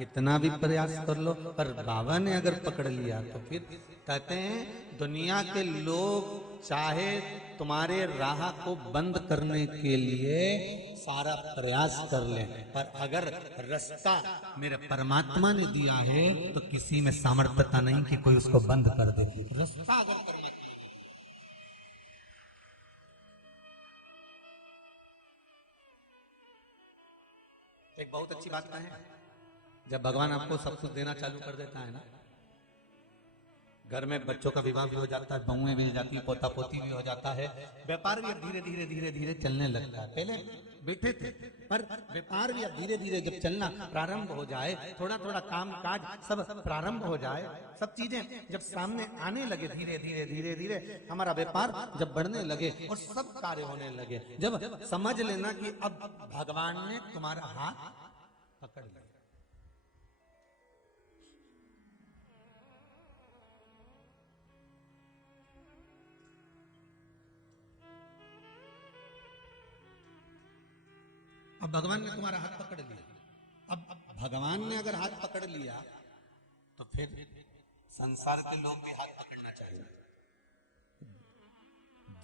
कितना भी प्रयास कर लो, पर बाबा ने अगर पकड़ लिया तो फिर कहते हैं दुनिया के लोग चाहे तुम्हारे राह को बंद करने के लिए सारा प्रयास कर ले, पर अगर रास्ता मेरे परमात्मा ने दिया है तो किसी में सामर्थ्यता नहीं कि कोई उसको बंद कर दे। रास्ता अगर परमात्मा, एक बहुत अच्छी बात है, जब भगवान आपको सब कुछ देना चालू कर देता है ना, घर में बच्चों का विवाह भी हो जाता है, बहुएं भी हो जाती है, पोता पोती भी हो जाता है, व्यापार भी धीरे धीरे धीरे धीरे चलने लगता है। पहले बैठे थे, पर व्यापार भी धीरे धीरे जब चलना प्रारंभ हो जाए, थोड़ा थोड़ा काम काज सब प्रारंभ हो जाए, सब चीजें जब सामने आने लगे, धीरे धीरे धीरे धीरे हमारा व्यापार जब बढ़ने लगे और सब कार्य होने लगे, जब समझ लेना कि अब भगवान ने तुम्हारा हाथ पकड़ लिया। अब भगवान ने तुम्हारा हाथ पकड़ लिया, अब भगवान ने अगर हाथ पकड़ लिया तो फिर संसार के लोग भी हाथ पकड़ना चाहिए।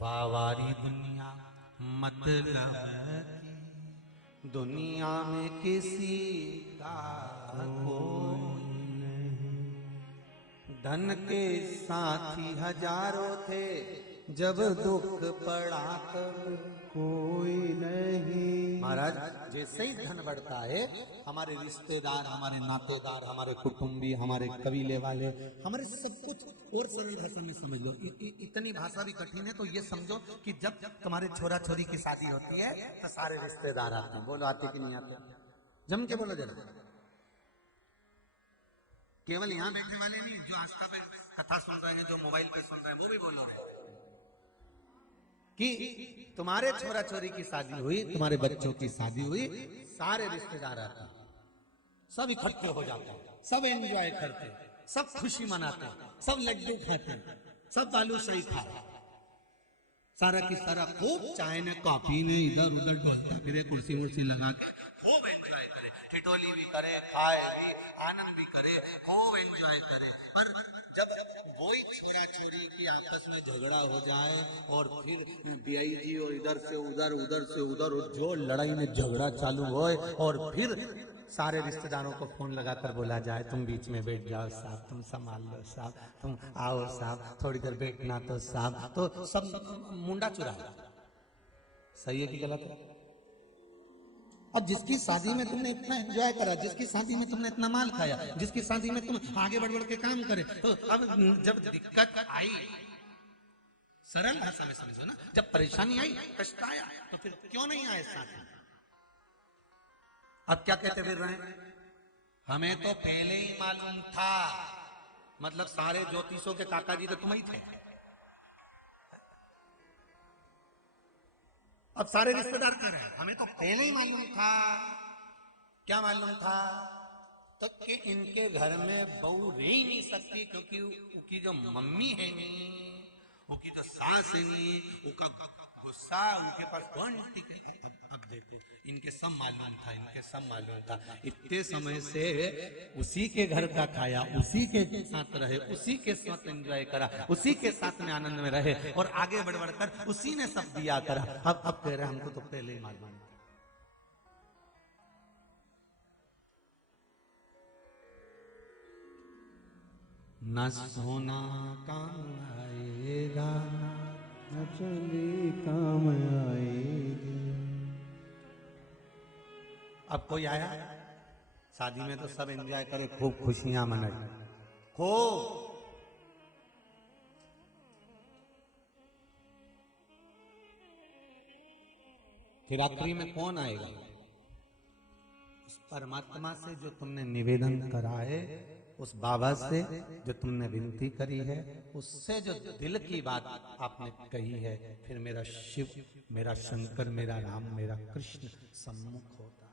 वावारी दुनिया मतलब की, दुनिया में किसी का कोई नहीं, धन के साथी हजारों थे, जब दुख पड़ा तब कोई नहीं। महाराज जैसे ही धन बढ़ता है, हमारे रिश्तेदार, हमारे नातेदार, हमारे कुटुंबी, हमारे कबीले वाले, हमारे सब कुछ, और सरल भाषा में समझ लो, इतनी भाषा भी कठिन है तो ये समझो कि जब तुम्हारे छोरा छोरी की शादी होती है तो सारे रिश्तेदार आते हैं। बोलो आते कि नहीं आते? जम के बोलो जरा। केवल यहाँ बैठे वाले नहीं, जो आस्था पे कथा सुन रहे हैं, जो मोबाइल पे सुन रहे हैं, वो भी बोल रहे हैं कि तुम्हारे छोरा छोरी की शादी हुई, तुम्हारे बच्चों की शादी हुई, सारे रिश्तेदार आते हैं, सब इकट्ठे हो जाते हैं, सब एंजॉय करते हैं, सब खुशी मनाते हैं, सब लड्डू खाते हैं, सब बालूशाही खाते हैं, सारा की सारा खूब चाय ने कॉफी ने इधर उधर डोलता फिरे, कुर्सी मुर्सी लगा के खूब एंजॉय करे, ठिठोली भी करे, खाए भी, आनंद भी करे, खूब एंजॉय करे। पर जब वही छोरा छोरी की आपस में झगड़ा हो जाए और फिर बियाई जी और इधर से उधर, उधर से उधर, जो लड़ाई में झगड़ा चालू हो और फिर सारे रिश्तेदारों को फोन लगाकर बोला जाए तुम बीच में बैठ जाओ साहब, तुम संभाल लो साहब, तुम आओ साहब, थोड़ी देर बैठना तो साहब, तो सब मुंडा चुरा। सही है कि गलत है? अब जिसकी शादी में तुमने इतना एंजॉय करा, जिसकी शादी में तुमने इतना माल खाया, जिसकी शादी में तुम आगे बढ़ बढ़ के काम करे, तो अब जब दिक्कत आई, सरल भाषा में समझो ना, जब परेशानी आई, कष्ट आया, तो फिर क्यों नहीं आए साथ में? अब क्या कहते फिर रहे, हमें तो पहले ही मालूम था, मतलब सारे ज्योतिषों के काका जी तो तुम ही थे। अब सारे रिश्तेदार कह रहे हैं हमें तो पहले ही मालूम था। क्या मालूम था? तो कि इनके घर में बहू रह ही नहीं सकती, क्योंकि उनकी जो मम्मी है नहीं, उनकी जो सास है नहीं, उनका गुस्सा उनके पास कौन टिके। अब देखो इनके सब मालूम था, इनके सब मालूम था, इतने समय से उसी के घर का खाया, उसी के साथ रहे, उसी के साथ एंजॉय करा, उसी के साथ में आनंद में रहे और आगे बढ़ बढ़कर उसी ने सब दिया करा। अब कह रहे हमको तो पहले ही मालूम था। न सोना काम आएगा, न चली काम आएगी। अब कोई आया शादी में तो सब एंजॉय करे, खूब खुशियां मनाए, खूब। फिर आखिरी में कौन आएगा? उस परमात्मा से जो तुमने निवेदन करा है, उस बाबा से जो तुमने विनती करी है, उससे जो दिल की बात आपने कही है, फिर मेरा शिव, मेरा शंकर, मेरा राम, मेरा कृष्ण सम्मुख होता है।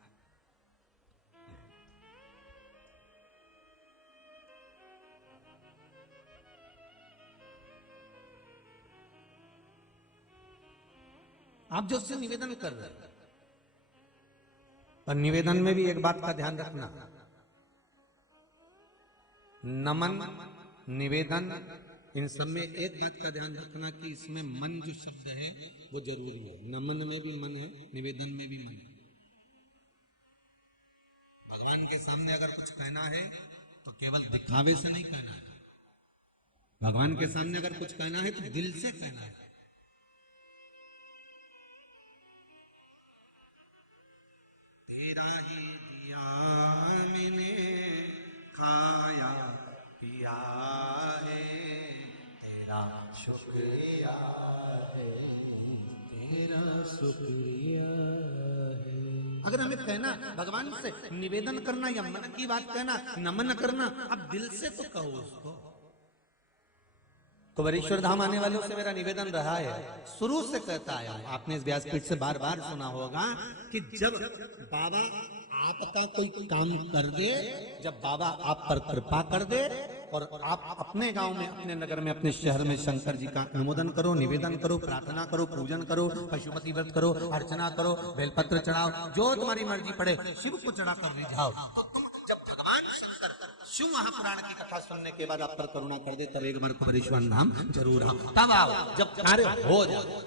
आप जो उससे निवेदन कर रहे हैं, पर निवेदन में भी एक बात का ध्यान रखना, नमन, निवेदन, इन सब में एक बात का ध्यान रखना कि इसमें मन जो शब्द है वो जरूरी है। नमन में भी मन है, निवेदन में भी मन है। भगवान के सामने अगर कुछ कहना है तो केवल दिखावे से नहीं कहना है। भगवान के सामने अगर कुछ कहना है तो दिल से कहना है। तेरा ही दिया मैंने खाया पिया है, तेरा शुक्रिया है, तेरा शुक्रिया है। अगर हमें कहना भगवान से निवेदन करना या मन की बात कहना, नमन करना, अब दिल से तो कहो उसको। कुबेरेश्वर धाम आने वालों से मेरा निवेदन रहा है, शुरू से कहता आया हूं, आपने इस व्यासपीठ से बार बार सुना होगा कि जब बाबा आपका कोई काम कर दे, जब बाबा आप पर कृपा कर दे और आप अपने गांव में, अपने नगर में, अपने शहर में शंकर जी का अनुमोदन करो, निवेदन करो, प्रार्थना करो, पूजन करो, पशुपति व्रत करो, अर्चना करो, बेलपत्र चढ़ाओ, जो तुम्हारी मर्जी पड़े शिव को चढ़ा कर ले जाओ, तो तुम जब भगवान शंकर शिव महापुराण की कथा सुनने के बाद आप पर करुणा कर दे, तब एक बार कुबेरेश्वर धाम जरूर आओ। तब आओ जब कार्य हो जाए।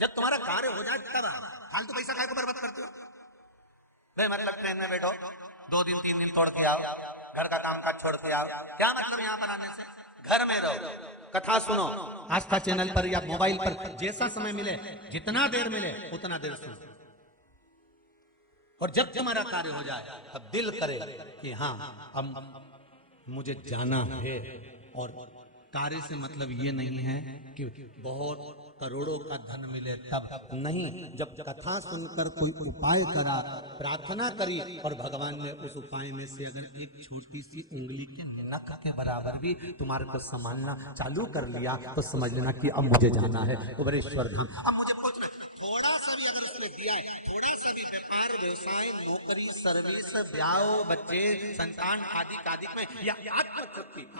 जब तुम्हारा कार्य हो जाए तब आओ। फालतू पैसा काय को बर्बाद करते हो? भाई मतलब ट्रेन में बैठो, 2 दिन 3 दिन तोड़ के आओ, घर का काम काज छोड़ के आओ, क्या मतलब यहाँ पर आने से? घर में रहो, कथा सुनो, आस्था चैनल पर या मोबाइल पर, जैसा समय मिले, जितना देर मिले उतना देर सुनो। और जब तुम्हारा कार्य हो जाए तब दिल करे कि हाँ अब मुझे जाना है। और कार्य से मतलब ये नहीं है कि बहुत करोड़ों का धन मिले तब नहीं, जब कथा सुनकर कोई उपाय करा, प्रार्थना करी और भगवान ने उस उपाय में से अगर एक छोटी सी उंगली के नख के बराबर भी तुम्हारे को संभालना चालू कर लिया तो समझ लेना कि अब मुझे जाना है कुबेरेश्वर धाम। अब मुझे थोड़ा सा भी अगर उसने दिया है, थोड़ा सा भी व्यापार, व्यवसाय, नौकरी, सर्विस, ब्याह, बच्चे, संतान आदि आदि में या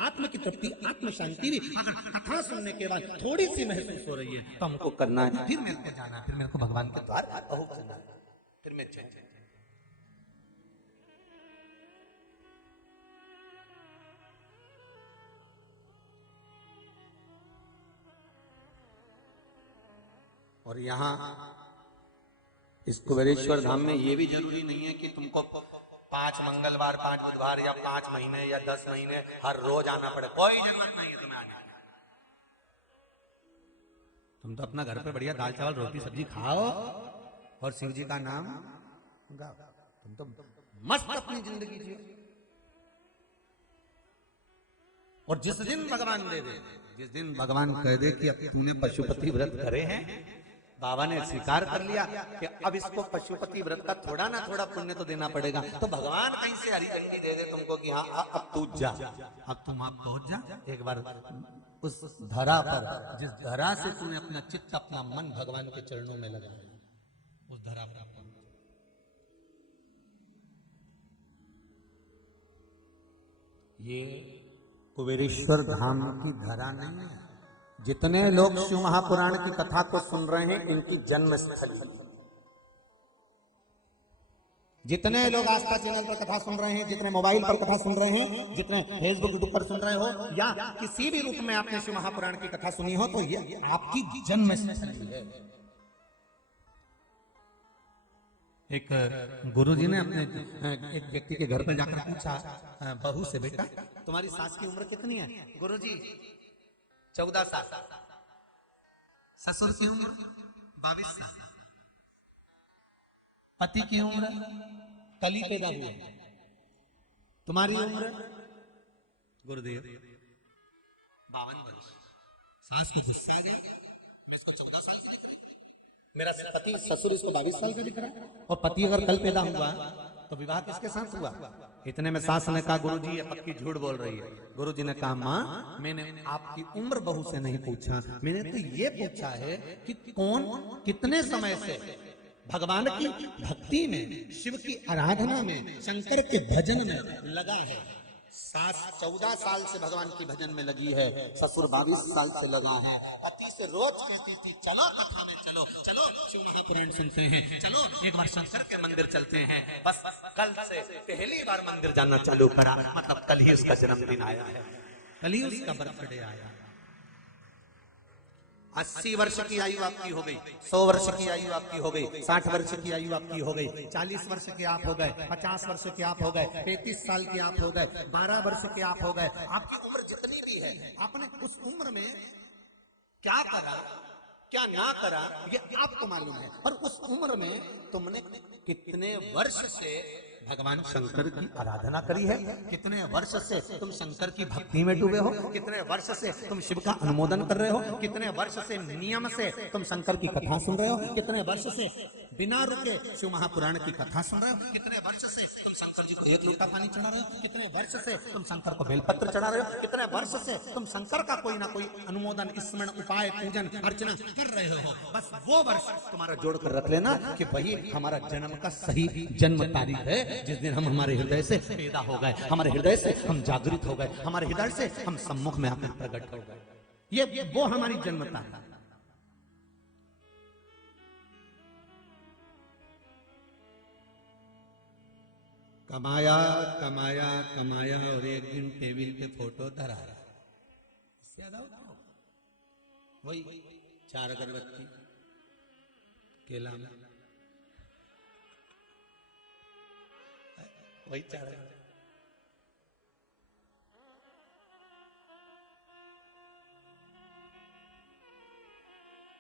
आत्म की तृप्ति, आत्म शांति भी अगर कथा सुनने के बाद थोड़ी सी महसूस हो रही है तो हमको करना है, फिर मेरे को जाना है, फिर मेरे को भगवान के द्वार पहुंचना है, फिर मैं जाऊंगा। और यहाँ इस कुबेरेश्वर धाम में ये भी जरूरी नहीं है कि तुमको 5 मंगलवार, 5 बुधवार या 5 महीने या 10 महीने हर रोज आना पड़े, कोई जरूरत नहीं है तुम्हें आने। तुम तो अपना घर पे बढ़िया दाल चावल रोटी सब्जी खाओ और शिव जी का नाम गाओ, तुम तो मस्त अपनी जिंदगी जियो। और जिस दिन भगवान दे दे, जिस दिन भगवान कह दे कि अब तूने पशुपति व्रत करे हैं, बाबा ने स्वीकार कर लिया कि अब इसको पशुपति व्रत का थोड़ा ना थोड़ा पुण्य तो देना पड़ेगा, तो भगवान कहीं से हरी झंडी दे दे तुमको कि हाँ अब तू जा, अब तुम आप पहुंच जा एक बार उस धरा पर, जिस धरा से तूने अपना चित्त, अपना मन भगवान के चरणों में लगा, उस धरा पर। ये कुबेरेश्वर धाम की धरा नहीं है। जितने लोग शिव महापुराण की कथा को सुन रहे हैं इनकी जन्मस्थली, जितने लोग आस्था चैनल पर कथा सुन रहे हैं, जितने मोबाइल पर कथा सुन रहे हैं, जितने फेसबुक यूट्यूब पर सुन रहे हो या किसी भी रूप में आपने शिव महापुराण की कथा सुनी हो, तो ये आपकी जन्मस्थली है। एक गुरुजी ने अपने एक व्यक्ति के घर पर जाकर पूछा बहू से, बेटा तुम्हारी सास की उम्र कितनी है? गुरुजी 14 साल। ससुर की उम्र 22 साल। पति की उम्र कल ही पैदा हुए। तुम्हारी उम्र गुरुदेव 52 वर्ष। सास को गुस्सा आ गई, मैं इसको 14 साल से दिख रही, मेरा पति ससुर इसको 22 साल से दिख रहा है, और पति अगर कल पैदा हुआ तो विवाह किसके साथ हुआ? इतने में सास ने कहा गुरुजी ये पक्की झूठ बोल रही है। गुरुजी ने कहा माँ मैंने आपकी उम्र बहू से नहीं पूछा, मैंने तो ये पूछा है कि कौन कितने समय से भगवान की भक्ति में, शिव की आराधना में, शंकर के भजन में लगा है। सास 14 साल से भगवान की भजन में लगी है, ससुर 22 साल से लगा है। पति से रोज कहती थी चलो कथा में चलो, चलो शिव महापुराण सुनते हैं, चलो एक बार शंकर के मंदिर चलते हैं। बस कल से पहली बार मंदिर जाना चालू करा, मतलब कल ही उसका जन्मदिन आया है, कल ही उसका बर्थडे आया। 80 वर्ष की आयु आपकी हो गई, 100 वर्ष की आयु आपकी हो गई, 60 वर्ष की आयु आपकी हो गई, 40 वर्ष के आप हो गए, 50 वर्ष के आप हो गए, 35 साल के आप हो गए, 12 वर्ष के आप हो गए। आपकी उम्र जितनी भी है, आपने उस उम्र में क्या करा क्या ना करा ये आपको मालूम है। और उस उम्र में तुमने कितने वर्ष से भगवान शंकर की आराधना करी है, कितने वर्ष से तुम शंकर की भक्ति में डूबे हो, कितने वर्ष से तुम शिव का अनुमोदन कर रहे हो, कितने वर्ष से नियम से तुम शंकर की कथा सुन रहे हो, कितने वर्ष से बिना रुके शिव महापुराण की कथा सुन रहे हो, कितने वर्ष से तुम शंकर जी को 1 लोटा पानी चढ़ा रहे हो, कितने वर्ष से तुम शंकर को बेलपत्र चढ़ा रहे हो, कितने वर्ष से तुम शंकर का कोई ना कोई अनुमोदन, स्मरण, उपाय, पूजन अर्चना कर रहे हो। बस वो वर्ष तुम्हारा जोड़ कर रख लेना कि वही हमारा जन्म का सही जन्म तारीख है, जिस दिन हम हमारे हृदय से पैदा हो गए, हमारे हृदय से हम जागृत हो गए, हमारे हृदय से हम सम्मुख में आकर प्रकट हो गए। ये वो हमारी जन्म तारीख। कमाया कमाया कमाया और एक दिन टेबल पे फोटो धरा रहा, वही 4 अगरबत्ती केला में, वही 4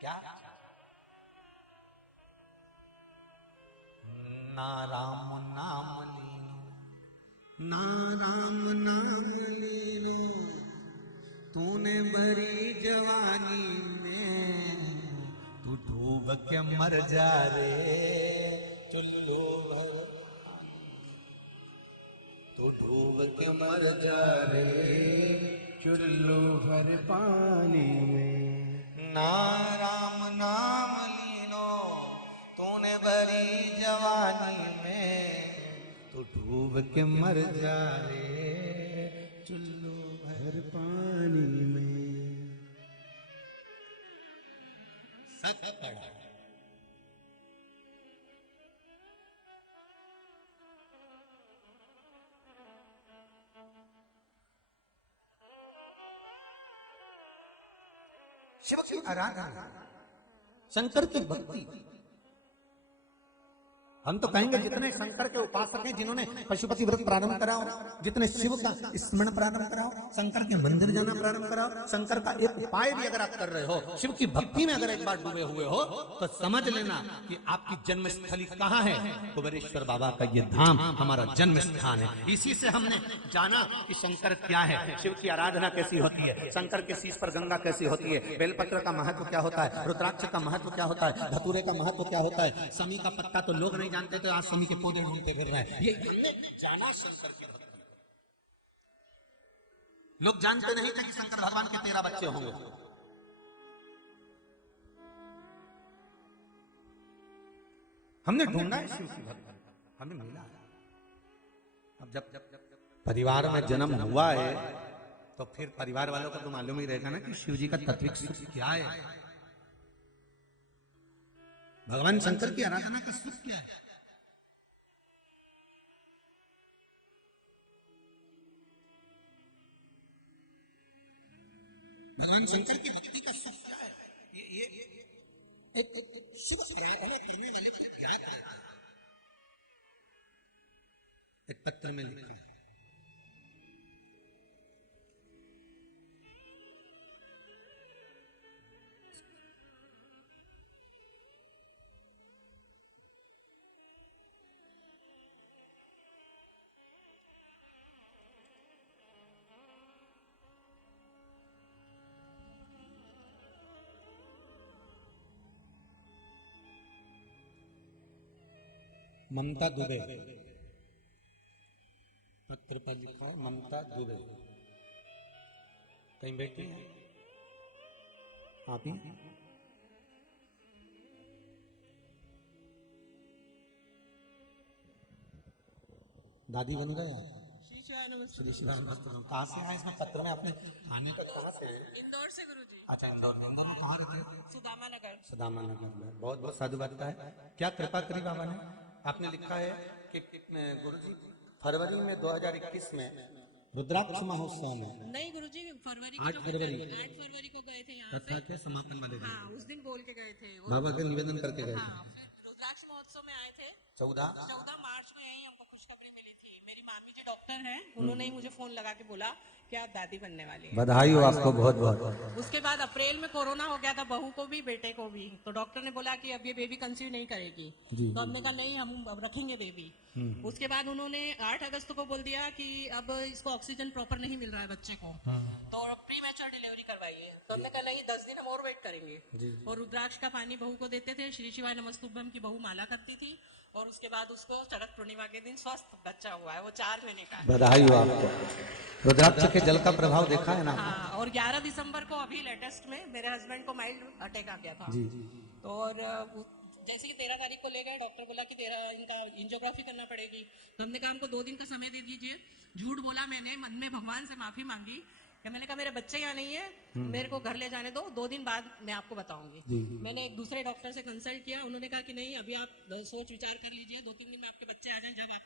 क्या ना राम नाम लीनो, ना राम नाम लीनो, तूने भरी जवानी में, तू डूब के मर जा रे चुल्लू भर, तू डूब के मर जा रे चुल्लू भर पानी में। ना राम नाम लीनो, तूने भरी जवानी में, तू डूब के मर जा रे चुल्लू भर पानी में। सब पढ़ा। शिव की आराधना, शंकर की भक्ति। हम तो कहेंगे जितने शंकर के उपासक हैं, जिन्होंने पशुपति व्रत प्रारंभ कराओ, जितने शिव का स्मरण प्रारंभ कराओ, शंकर के मंदिर जाना प्रारंभ कराओ, शंकर का एक उपाय भी अगर आप कर रहे हो, शिव की भक्ति में अगर एक बार डूबे हुए हो, तो समझ लेना कि आपकी जन्मस्थली कहाँ है। कुबेरेश्वर बाबा का ये धाम हमारा जन्म स्थान है। इसी से हमने जाना कि शंकर क्या है, शिव की आराधना कैसी होती है, शंकर के शीश पर गंगा कैसी होती है, बेलपत्र का महत्व क्या होता है, रुद्राक्ष का महत्व क्या होता है, धतूरे का महत्व क्या होता है। समी का पत्ता तो लोग नहीं जानते, तो आज समी के पौधे ढूंढते फिर रहे हैं। ये जाना शंकर की भक्ति। लोग जानते नहीं थे कि शंकर भगवान के 13 बच्चे होंगे। हमने ढूंढा है शिव की भक्ति, हमें मिला है। अब जब परिवार में जन्म हुआ है, तो फिर परिवार वालों को तो मालूम ही रहेगा ना कि शिव जी का तत्विक सुख क्या है, भगवान शंकर की आराधना का सुख क्या है। भगवान शंकर की भक्ति का सुख क्या है। ये एक शिव आराधना करने वाले को क्या है, एक पत्र में लिखा है। ममता दुबे, पत्र पर लिखा है ममता दुबे। कहीं बैठी हैं आप ही? दादी बन गए? नमस्ते। श्री शिवाय नमस्ते। कहाँ से आए इसमें पत्र में आपने आने का कहाँ से? इंदौर से गुरुजी। अच्छा, इंदौर में। इंदौर में कहाँ रहते हैं? सुदामा नगर। सुदामा नगर में। बहुत बहुत साधुवाद का है। क्या कृपा करी बाबा ने? आपने लिखा है कि गुरुजी फरवरी में 2021 में रुद्राक्ष महोत्सव में नहीं गुरुजी, फरवरी 8 फरवरी 8 फरवरी को गए थे यहाँ कथा से। के समापन वाले दिन हाँ, उस दिन बोल के गए थे। बाबा के निवेदन करके गए। हाँ, फिर रुद्राक्ष महोत्सव में आए थे 14 मार्च को। यही हमको खुशखबरी मिली थी। मेरी मामी जी डॉक्टर हैं, उन्होंने ही मुझे फोन लगा के बोला कि आप दादी बनने वाली हैं। बधाई हो आपको बहुत बहुत। उसके बाद अप्रैल में कोरोना हो गया था, बहू को भी बेटे को भी। तो डॉक्टर ने बोला कि अब ये बेबी कंसीव नहीं करेगी। तो हमने कहा नहीं, हम अब रखेंगे बेबी। उसके बाद उन्होंने 8 अगस्त को बोल दिया कि अब इसको ऑक्सीजन प्रॉपर नहीं मिल रहा है बच्चे को, तो प्री मैच्योर डिलीवरी करवाइए। तो हमने कहा नहीं, 10 दिन हम और वेट करेंगे। और रुद्राक्ष का पानी बहू को देते थे। श्री शिवाय नमस्तुभ्यम की बहू माला करती थी। और उसके बाद उसको शरद पूर्णिमा के दिन स्वस्थ बच्चा हुआ है। वो 4 महीने का है। बधाई हो आपको। रुद्राक्ष के जल का प्रभाव देखा है ना? हाँ, और 11 दिसंबर को अभी लेटेस्ट में मेरे हस्बैंड को माइल्ड अटैक आ गया था। तो और जैसे कि 13 तारीख को ले गए, डॉक्टर बोला कि तेरा इनका एंजियोग्राफी करना पड़ेगी। तो हमने कहा हमको 2 दिन का समय दे दीजिए। झूठ बोला मैंने, मन में भगवान से माफी मांगी कि मैंने कहा मेरे बच्चे यहाँ नहीं है, मेरे को घर ले जाने दो, 2 दिन बाद मैं आपको बताऊंगी। मैंने एक दूसरे डॉक्टर से कंसल्ट किया, उन्होंने कहा कि नहीं, अभी आप सोच विचार कर लीजिए, 2-3 दिन में आपके बच्चे आ जाएं, जब आप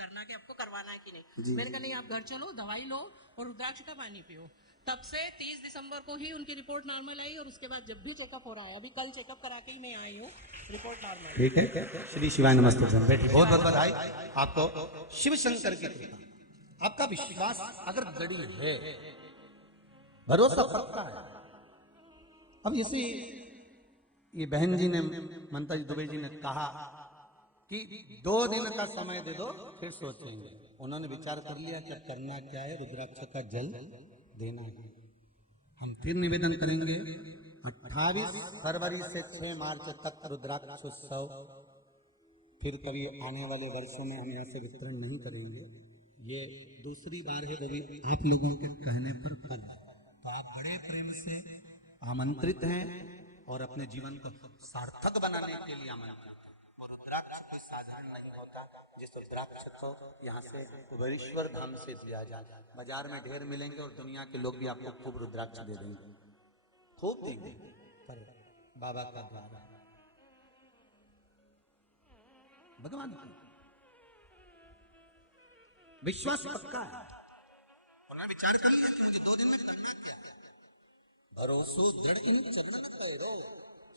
करना कि आपको करवाना है कि नहीं। मैंने कहा नहीं, आप घर चलो, दवाई लो और रुद्राक्ष का पानी पियो। तब से 30 दिसंबर को ही उनकी रिपोर्ट नॉर्मल आई। और उसके बाद जब भी चेकअप हो रहा है, अभी कल चेकअप करा के ही मैं आई हूँ, रिपोर्ट नॉर्मल। ठीक है। श्री शिवाय नमस्ते। बेटी बहुत बहुत बधाई आपको। शिव शंकर की कृपा, आपका विश्वास अगर दृढ़ है, भरोसा पक्का है। अब जैसे ये बहन जी ने, ममता जी दुबे जी ने कहा कि 2 दिन का समय दे दो, फिर सोचेंगे। उन्होंने विचार कर लिया कि करना क्या है, रुद्राक्ष का जल देना है। हम फिर निवेदन करेंगे 28 फरवरी से 6 मार्च तक रुद्राक्ष उत्सव। फिर कभी आने वाले वर्षों में हम यहाँ से वितरण नहीं करेंगे। ये दूसरी बार है, वो भी आप लोगों के कहने पर कर। तो आप बड़े प्रेम से आमंत्रित हैं और अपने जीवन को सार्थक बनाने के लिए आमंत्रित हैं। वो रुद्राक्ष कोई साधारण नहीं होता। जिस रुद्राक्ष को यहाँ से कुबेरेश्वर धाम से दिया जाए, बाजार में ढेर मिलेंगे और दुनिया के लोग भी आपको खूब रुद्राक्ष दे देंगे, खूब देंगे, पर बाबा का द्वार है, भगवान का विश्वास पक्का है। उन्होंने विचार कर लिया कि मुझे 2 दिन में करना क्या है। भरोसो दृढ़ इन चरण पैरो,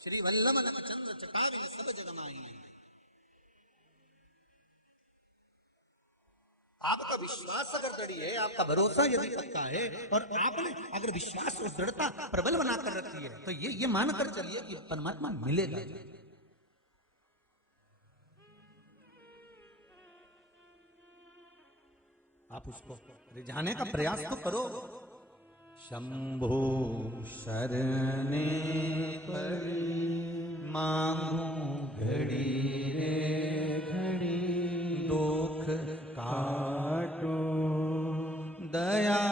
श्री वल्लभ चंद्र चटावे सब जग माही। आपका विश्वास अगर दृढ़ है, आपका भरोसा यदि पक्का है, और आपने अगर विश्वास और दृढ़ता प्रबल बनाकर रखी है, तो ये मानकर चलिए कि परमात्मा मिलेगा। आप उसको रिझाने का प्रयास तो करो। शंभो शरणे पड़ी, मांगू घड़ी रे घड़ी, दुख काटो दया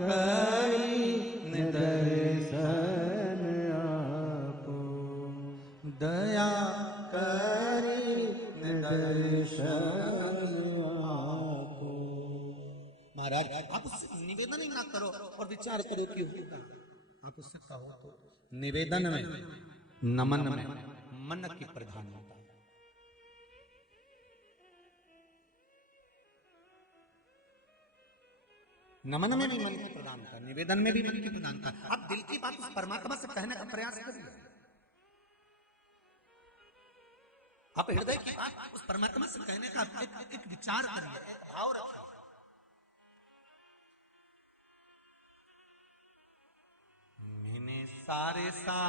करी दर्शन आपो, दया करी दर्शन। महाराज आप उससे निवेदन ही ना करो और विचार करो कि होगा। आप उससे कहो तो निवेदन में, नमन में मन की प्रधानता। नमन में भी मन की प्रधानता, निवेदन में भी मन की प्रधानता। आप दिल की बात उस परमात्मा से कहने का प्रयास करिए। आप हृदय की बात उस परमात्मा से कहने का एक विचार करिए, एक भाव रखिए। मैंने सारे सा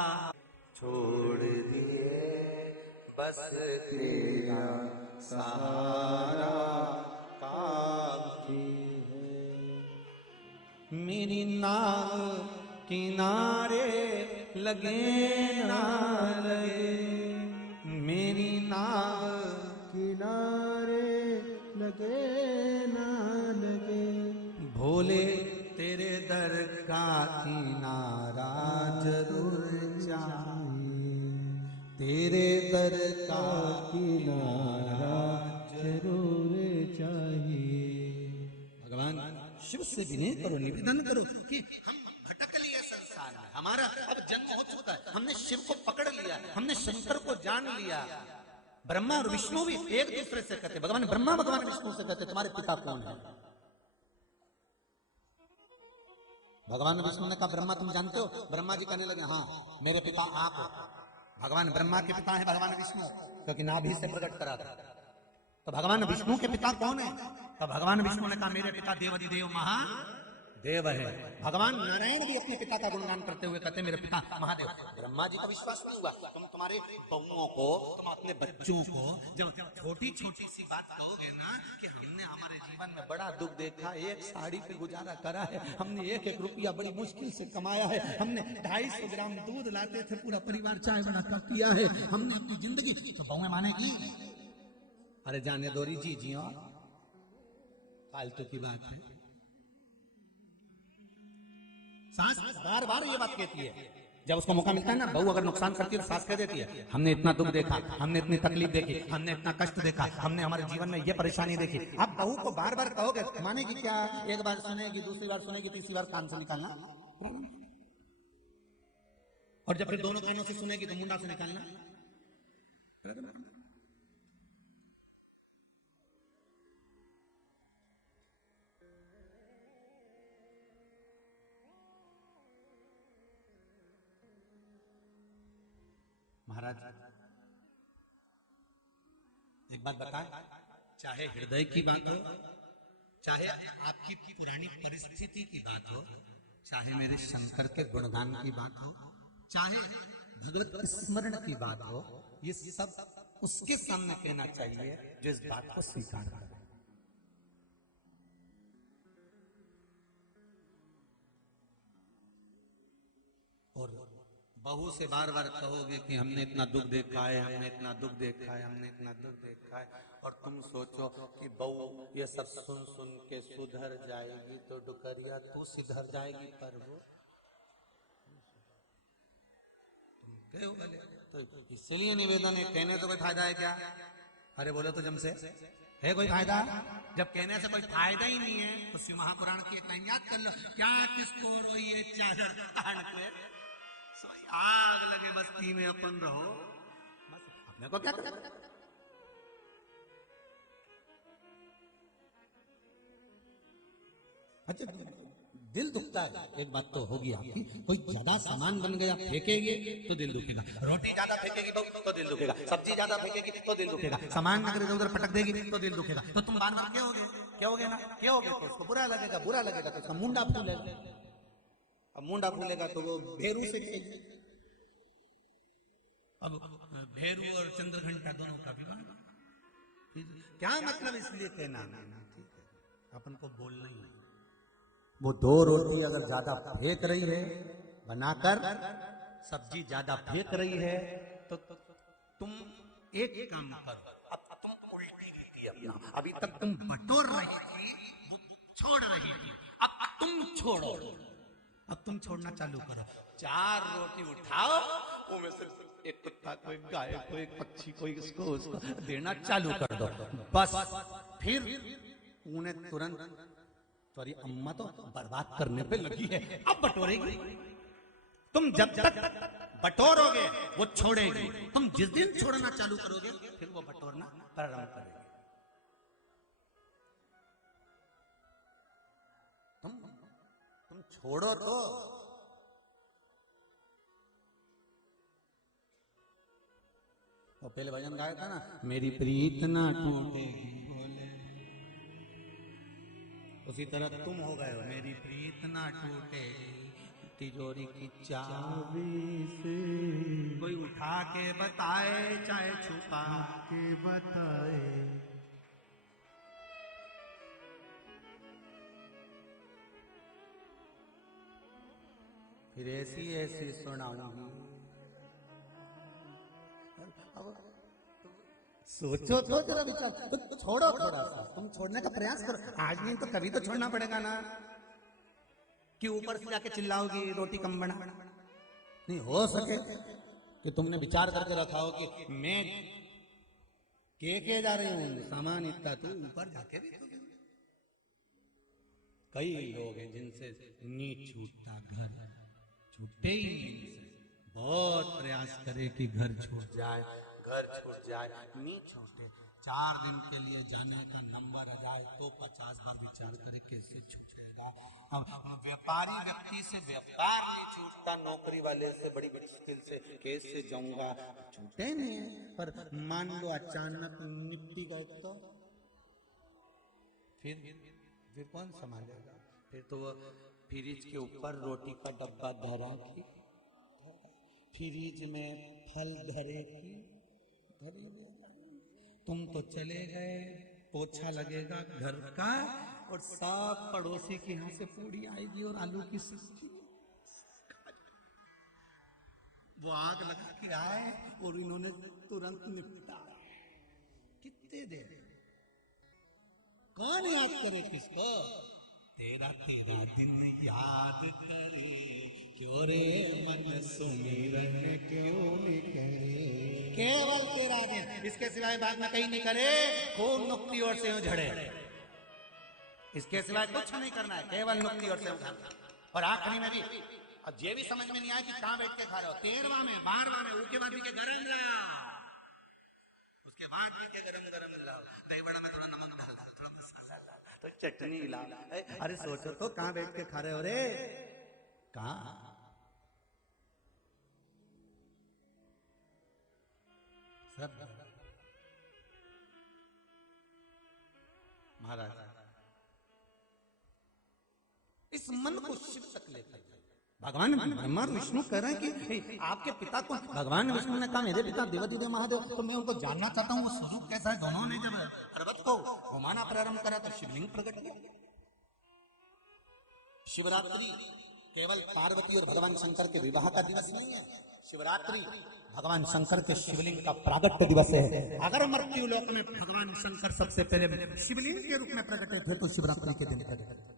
छोड़ दिए, बस तेरा सहारा काफी है। मेरी नाव किनारे लगे ना लगे, मेरी नाव किनारे लगे ना लगे, भोले तेरे दर का किनारा जरूर चाहिए, तेरे दर का किनारा जरूर चाहिए। भगवान शिव से विनय करो, निवेदन करो कि हम भटक लिए संसार में, हमारा अब जन्म हो चुका है, हमने शिव को पकड़ लिया, हमने शंकर को जान लिया। ब्रह्मा और विष्णु भी एक दूसरे से कहते, भगवान ब्रह्मा भगवान विष्णु से कहते तुम्हारे पिता कौन है? भगवान विष्णु ने कहा ब्रह्मा तुम जानते हो? ब्रह्मा जी कहने लगे हाँ मेरे पिता आप हो। भगवान ब्रह्मा के पिता है भगवान विष्णु, क्योंकि नाभि से प्रकट करा था। तो भगवान विष्णु के पिता कौन है? तो भगवान विष्णु ने कहा मेरे पिता देवाधिदेव महादेव है। भगवान नारायण भी अपने पिता का गुणगान करते हुए कहते मेरे पिता महादेव। ब्रह्मा जी का विश्वास नहीं हुआ। तुम्हारे बहुओं को, तुम अपने बच्चों को जब छोटी छोटी सी बात कहोगे ना कि हमने हमारे जीवन में बड़ा दुख देखा, एक साड़ी पे गुजारा करा है, हमने एक एक रुपया बड़ी मुश्किल से कमाया है, हमने 250 ग्राम दूध लाते थे, पूरा परिवार चाय बनाकर किया है, हमने अपनी जिंदगी, तो बहुएं मानेगी अरे जाने दोरी जी जी और फालतू की बात है। सास बार बार ये बात कहती है, जब उसको मौका मिलता है ना, बहू अगर नुकसान करती है तो सास कह देती है हमने इतना दुख देखा, हमने इतनी तकलीफ देखी, हमने इतना कष्ट देखा, हमने हमारे जीवन में ये परेशानी देखी। अब बहू को बार बार कहोगे मानेगी क्या? एक बार सुनेगी, दूसरी बार सुनेगी, तीसरी बार कान से निकालना, और जब फिर दोनों कानों से सुनेगी तो मुंडा से निकालना। महाराज एक बात बताएं, चाहे हृदय की बात हो, चाहे आपकी पुरानी परिस्थिति की बात हो, चाहे मेरे शंकर के गुणगान की बात हो, चाहे भगवत स्मरण की बात हो, ये सब उसके सामने कहना चाहिए जो इस बात को स्वीकार करे। और बहू से बार बार कहोगे कि हमने इतना दुख देखा है, हमने इतना दुख देखा है, हमने इतना दुख देखा है, और तुम सोचो कि बहू ये सब सुन सुन के सुधर जाएगी, तो डुकरिया तू सुधर जाएगी, पर वो तो इसलिए निवेदन है, कहने से कोई फायदा है क्या? अरे बोले तो जमसे है कोई फायदा? जब कहने से कोई फायदा ही नहीं है तो शिव महापुराण की एक लाइन याद कर लो, क्या किसको रोइए चादर तान के, आग लगे बस्ती में अपन रहो, बस अपने को क्या करना। अच्छा दिल दुखता है, एक बात तो होगी आपकी, कोई ज्यादा सामान बन गया फेंकेगी तो दिल दुखेगा, रोटी ज्यादा फेंकेगी तो दिल दुखेगा, सब्जी ज्यादा फेंकेगी तो दिल दुखेगा, सामान अगर इधर उधर पटक देगी तो दिल दुखेगा। तो तुम बार बार क्या होगे ना, क्या होगे तो उसको बुरा लगेगा तो उसका मुंडा फूलेगा, अब मुंडा फूलेगा तो वो भेरू से अब भेरू और चंद्रघंटा दोनों का विवाह, क्या मतलब इसलिए कहना ठीक है, अपन को बोलना ही नहीं। वो 2 रोटी अगर ज्यादा फेंक रही है बनाकर, सब्जी ज्यादा फेंक रही है, तो तुम एक काम करो, अब तुम उल्टी की थी अपना, अभी तक तुम बटोर रही थी, छोड़ रही थी, अब तुम छोड़ो, अब तुम छोड़ना चालू करो। 4 रोटी उठाओ, उनमें से एक कुत्ता को, एक गाय को, एक पक्षी को, इसको उसको देना चालू कर दो, बस फिर उन्हें तुरंत, तुम्हारी अम्मा तो बर्बाद करने पे लगी है, अब बटोरेगी। तुम जब तक बटोरोगे वो छोड़ेगी, तुम जिस दिन छोड़ना चालू करोगे फिर वो बटोरना प्रारंभ करेगी। तुम छोड़ो तो। वो पहले भजन गाया था ना, मेरी प्रीत ना टूटेगी बोले, उसी तरह तुम हो गए हो, मेरी प्रीत ना टूटेगी तिजोरी की चाबी से, कोई उठा के बताए चाहे छुपा के बताए, फिर ऐसी ऐसी सुनाऊंगी। सोचो तो जरा विचार, तो छोड़ो थोड़ा सा, तुम छोड़ने का प्रयास करो, आज नहीं तो कभी तो छोड़ना पड़ेगा ना, कि ऊपर से जाके चिल्लाओगी रोटी कम बना। नहीं हो सके कि तुमने विचार करके रखा हो कि मैं के जा रही हूँ, सामान इतना तो ऊपर जाके भी तो, कई लोग हैं जिनसे नहीं छूटता, घर छूटे ही नहीं इनसे। बहुत प्रयास करे कि घर छूट जाए, घर छूट जाए, नहीं छूटे। 4 दिन के लिए जाने का नंबर आ जाए तो 50 बार विचार करे कैसे छूटेगा। अब व्यापारी व्यक्ति से व्यापार नहीं छूटता, नौकरी वाले से बड़ी मुश्किल से कैसे जाऊंगा, छूटे नहीं है। पर मान लो अचानक निपटी गए तो फिर कौन संभालेगा? फिर तो वो फ्रिज के ऊपर रोटी का डब्बा धरा की, फ्रिज में फल धरे की, धरी तुम तो चले गए, पोछा लगेगा घर का और सब पड़ोसी के यहाँ से पूड़ी आएगी और आलू की सब्जी। वो आग लगा के आए और इन्होंने तुरंत निपटा। कितने देर, कौन याद करे किसको? तेरा तेरा दिन याद करे, क्यों रे मन सुमिरन क्यों करे, केवल तेरा दिन, इसके सिवाय बात में कहीं नहीं करे। खूब नुक्ति और से झड़े, इसके सिवाय कुछ नहीं करना है, केवल नुक्ति और से उठाना। और आखिरी में भी अब ये भी समझ में नहीं आया कि कहां बैठ के खा रहे हो। 13वां में 12वां में उसके बाद भी के गरम ला, उसके बाद भी के गरम गरम ला, दही बड़ा में थोड़ा नमक डाल, थोड़ा मसाला डाल, तो चटनी ला। अरे सोचो तो कहां बैठ के खा रहे हो रे, कहां? सब महाराज इस मन को शिव तक लेकर भगवान ब्रह्मा विष्णु कह रहे हैं कि आपके पिता को, भगवान विष्णु ने कहा मेरे पिता देवादिदेव महादेव, तो मैं उनको जानना चाहता हूँ वो स्वरूप कैसा है। दोनों ने जब पर्वत को घुमाना प्रारंभ करा तो शिवलिंग प्रकट हुआ। शिवरात्रि केवल पार्वती और भगवान शंकर के विवाह का दिवस नहीं है, शिवरात्रि भगवान शंकर के शिवलिंग का प्रागट्य दिवस है। अगर मृत्यु लोक में भगवान शंकर सबसे पहले शिवलिंग के रूप में प्रकटे थे तो शिवरात्रि के दिन प्रकटे थे।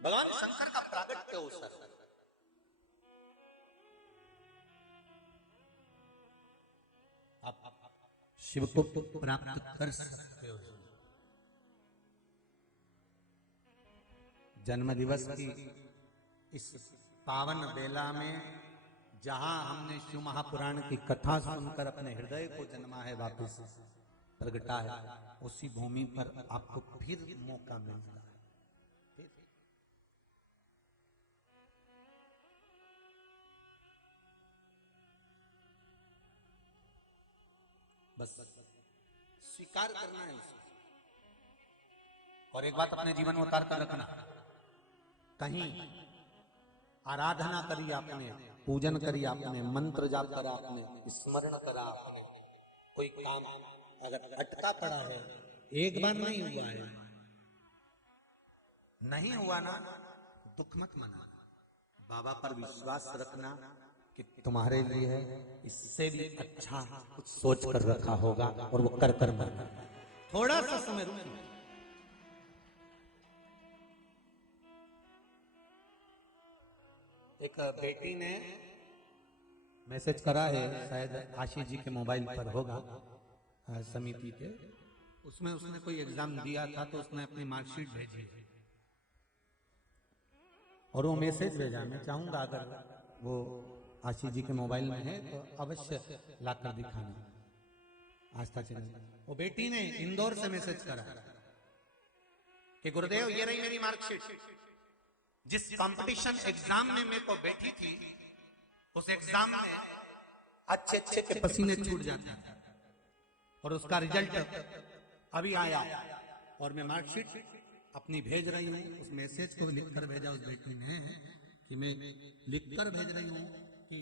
भगवान शंकर का प्रागट्य अवसर आप शिव को प्राप्त कर सकते हो। जन्म दिवस की इस पावन बेला में जहां हमने शिव महापुराण की कथा सुनकर अपने हृदय को जन्मा है, वापस प्रगटा है, उसी भूमि पर आपको फिर मौका मिलता है। बस स्वीकार करना है उसे। और एक बात अपने जीवन में उतार कर रखना, कहीं आराधना करी आपने, पूजन करी आपने, मंत्र जाप करा आपने, स्मरण करा आपने, कोई काम अगर अटका पड़ा है, एक बार नहीं हुआ है, नहीं हुआ ना, दुख मत मना, बाबा पर विश्वास रखना कि तुम्हारे लिए है, इससे भी अच्छा कुछ सोच कर रखा होगा और वो कर कर मरना। थोड़ा सा समय रुकना। एक बेटी ने मैसेज करा है, शायद आशीष जी के मोबाइल पर होगा, समिति के, उसमें उसने कोई एग्जाम दिया था तो उसने अपनी मार्कशीट भेजी और वो मैसेज भेजा। मैं चाहूंगा अगर वो आशीष जी के मोबाइल में है तो अवश्य लाकर दिखाना आस्था चैनल। वो बेटी ने इंदौर से मैसेज करा कि गुरुदेव ये रही मेरी मार्कशीट, जिस कंपटीशन एग्जाम में मेरे को बैठी थी उस एग्जाम में अच्छे अच्छे के पसीने छूट जाते हैं और उसका रिजल्ट अभी आया और मैं मार्कशीट अपनी भेज रही हूँ। उस मैसेज को लिखकर भेजा उस बेटी ने कि मैं लिखकर भेज रही हूँ कि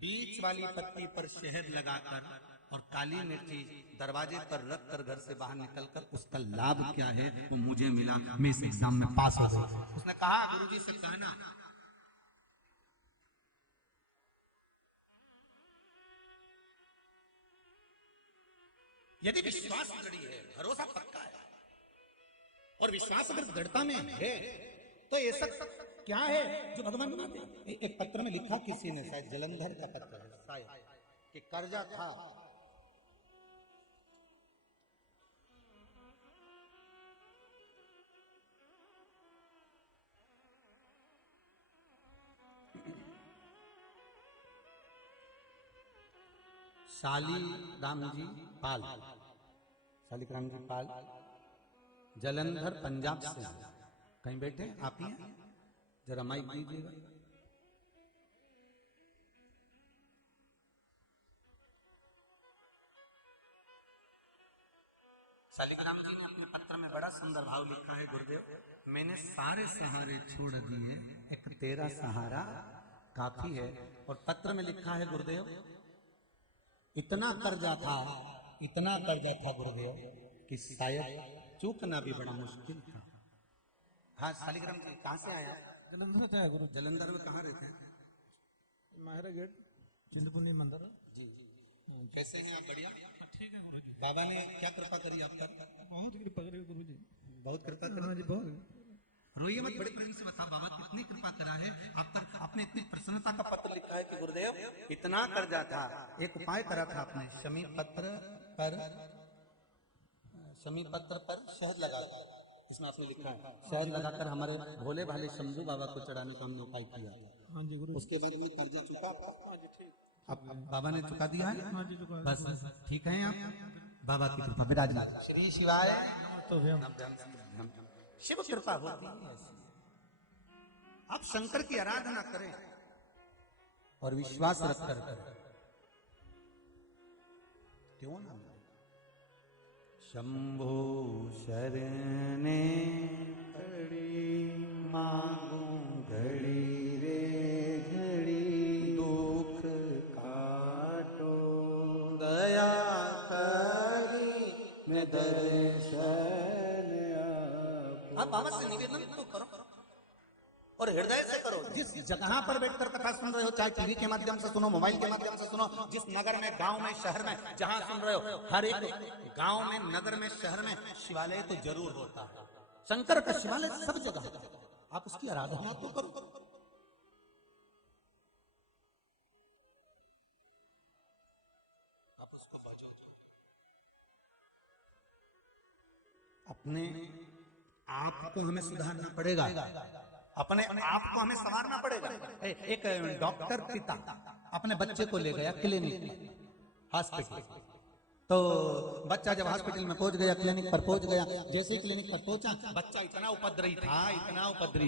बीच वाली पत्ती पर शहद लगाकर और काली मिर्ची दरवाजे पर रखकर घर से बाहर निकलकर उसका लाभ क्या है वो मुझे मिला, मैं इस एग्जाम में पास हो गई। उसने कहा गुरुजी से कहना यदि विश्वास दृढ़ है, भरोसा पक्का है और विश्वास अगर दृढ़ता में है तो ऐसा क्या है जो भगवान मानते हैं। एक पत्र में लिखा किसी ने, शायद जलंधर का पत्र है शायद, कि कर्जा था। शालीराम जी पाल, शालीराम जी पाल जलंधर पंजाब से हैं। कहीं बैठे आप ही हैं? जरा माइक दीजिएगा। शालीग्राम जी ने अपने पत्र में बड़ा सुंदर भाव लिखा है, गुरुदेव मैंने सारे सहारे छोड़ दिए, एक तेरा सहारा काफी है। और पत्र में लिखा है गुरुदेव, इतना कर्जा था गुरुदेव कि शायद चूकना भी बड़ा मुश्किल था। हाँ शालीग्राम जी कहाँ से आया? जलंधर से आया गुरु। जलंधर में कहाँ रहते हैं? माहिरा गेट चिंतपूर्णी मंदिर। जी कैसे हैं आप? बढ़िया ठीक है गुरु जी। बाबा ने क्या कृपा करी आप पर? बहुत कृपा करी गुरु जी। बहुत कृपा हाँ करी। जी बहुत। रोइए मत, बड़े प्रेम से बताओ बाबा कितनी कृपा करा है आप पर। आपने इतनी प्रसन्नता का पत्र लिखा है कि गुरुदेव इतना कर्जा था, एक उपाय करा था आपने, शमी पत्र पर शहद लगा, इसमें आपने लिखा है शहद लगाकर हमारे भोले भाले शंभू बाबा को चढ़ाने का हमने उपाय किया। हाँ जी गुरु। उसके बाद में कर्जा चुका। हाँ जी ठीक। अब बाबा ने चुका दिया है। हाँ जी चुका। बस ठीक है आप, बाबा की कृपा विराजमान। श्री शिवाय तो शिव कृपा होती है ऐसी। आप शंकर की आराधना करें और विश्वास रखकर करें, क्यों ना? शंभो शरणे पड़ी मांगू घड़ी रे घड़ी, दुख काटो दया करी मैं दर्शन आप बाबा से निवेदन तो करो और हृदय से करो। जिस जगह पर बैठकर कथा सुन रहे हो, चाहे टीवी के माध्यम से सुनो, मोबाइल के माध्यम से सुनो, जिस नगर में, गांव में, शहर में जहां सुन रहे हो, हर एक गांव में, नगर में, शहर में शिवालय तो जरूर होता है। शंकर का शिवालय सब जगह है, आप उसकी आराधना तो करो। आप उसको भजो। अपने आपको हमें सुधारना पड़ेगा, अपने आप को हमें संवारना पड़ेगा। एक डॉक्टर पिता अपने बच्चे को ले गया क्लिनिक हॉस्पिटल, तो बच्चा जब हॉस्पिटल में पहुंच गया, क्लिनिक पर पहुंच गया, जैसे ही क्लिनिक पर पहुंचा, बच्चा इतना उपद्रवी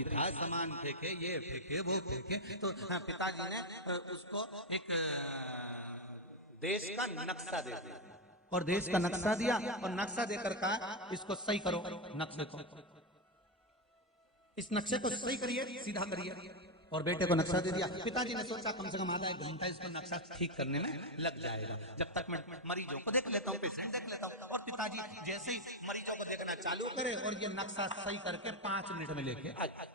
था, सामान फेंके, ये फेंके, वो फेंके। तो पिताजी ने उसको एक देश का नक्शा दे दिया, और देश का नक्शा दिया, और नक्शा देकर कहा इसको सही करो, नक्शे को, इस नक्शे को सही करिए, सीधा करिए। और बेटे को नक्शा दे दिया। पिताजी ने सोचा कम से कम आधा एक घंटा इसको नक्शा ठीक करने में लग जाएगा, जब तक मैं मरीजों को देख लेता हूँ, पेशेंट देख लेता हूँ। और पिताजी जैसे ही मरीजों को देखना चालू करे और ये नक्शा सही करके 5 मिनट में लेके आ गए।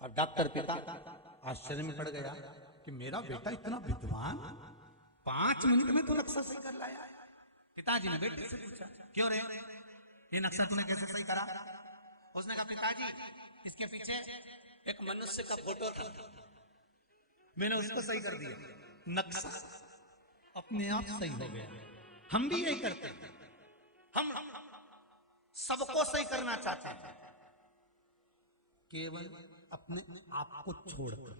और डॉक्टर पिता आश्चर्य में पड़ गया कि मेरा बेटा इतना विद्वान 5 मिनट में तो नक्शा सही कर लाया। पिताजी ने बेटे से पूछा, क्यों रे, ये नक्शा तूने कैसे सही करा? उसने कहा पिताजी इसके पीछे एक मनुष्य का फोटो था, मैंने उसको सही कर दिया, नक्शा अपने आप सही हो गया। हम भी यही करते हैं, हम सबको सही करना चाहते हैं, केवल अपने आप को छोड़कर।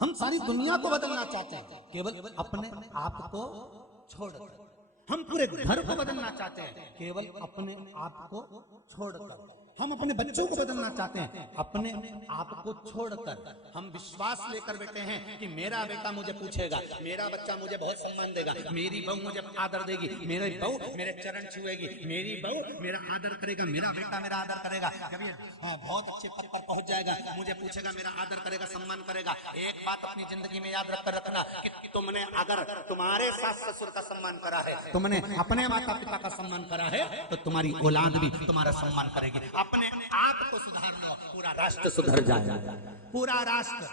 हम सारी दुनिया को बदलना चाहते हैं, केवल अपने आप को छोड़कर। हम पूरे घर को बदलना चाहते हैं, केवल अपने आप को छोड़कर। हम अपने बच्चों को बदलना चाहते हैं, अपने आप को छोड़कर। हम विश्वास लेकर बैठे हैं कि मेरा बेटा मुझे पूछेगा, मेरा बच्चा मुझे बहुत सम्मान देगा, मेरी बहू मुझे आदर देगी, मेरी बहू मेरे चरण छुएगी, मेरी बहू मेरा आदर करेगा, मेरा बेटा मेरा आदर करेगा। जब ये बहुत अच्छे पद पर पहुंच जाएगा, मुझे पूछेगा, मेरा आदर करेगा, सम्मान करेगा। एक बात अपनी जिंदगी में याद रखकर रखना कि तुमने अगर तुम्हारे सास ससुर का सम्मान करा है, तुमने अपने माता पिता का सम्मान करा है, तो तुम्हारी औलाद भी तुम्हारा सम्मान करेगी। अपने आप को सुधार लो, पूरा राष्ट्र सुधर जाएगा। पूरा राष्ट्र।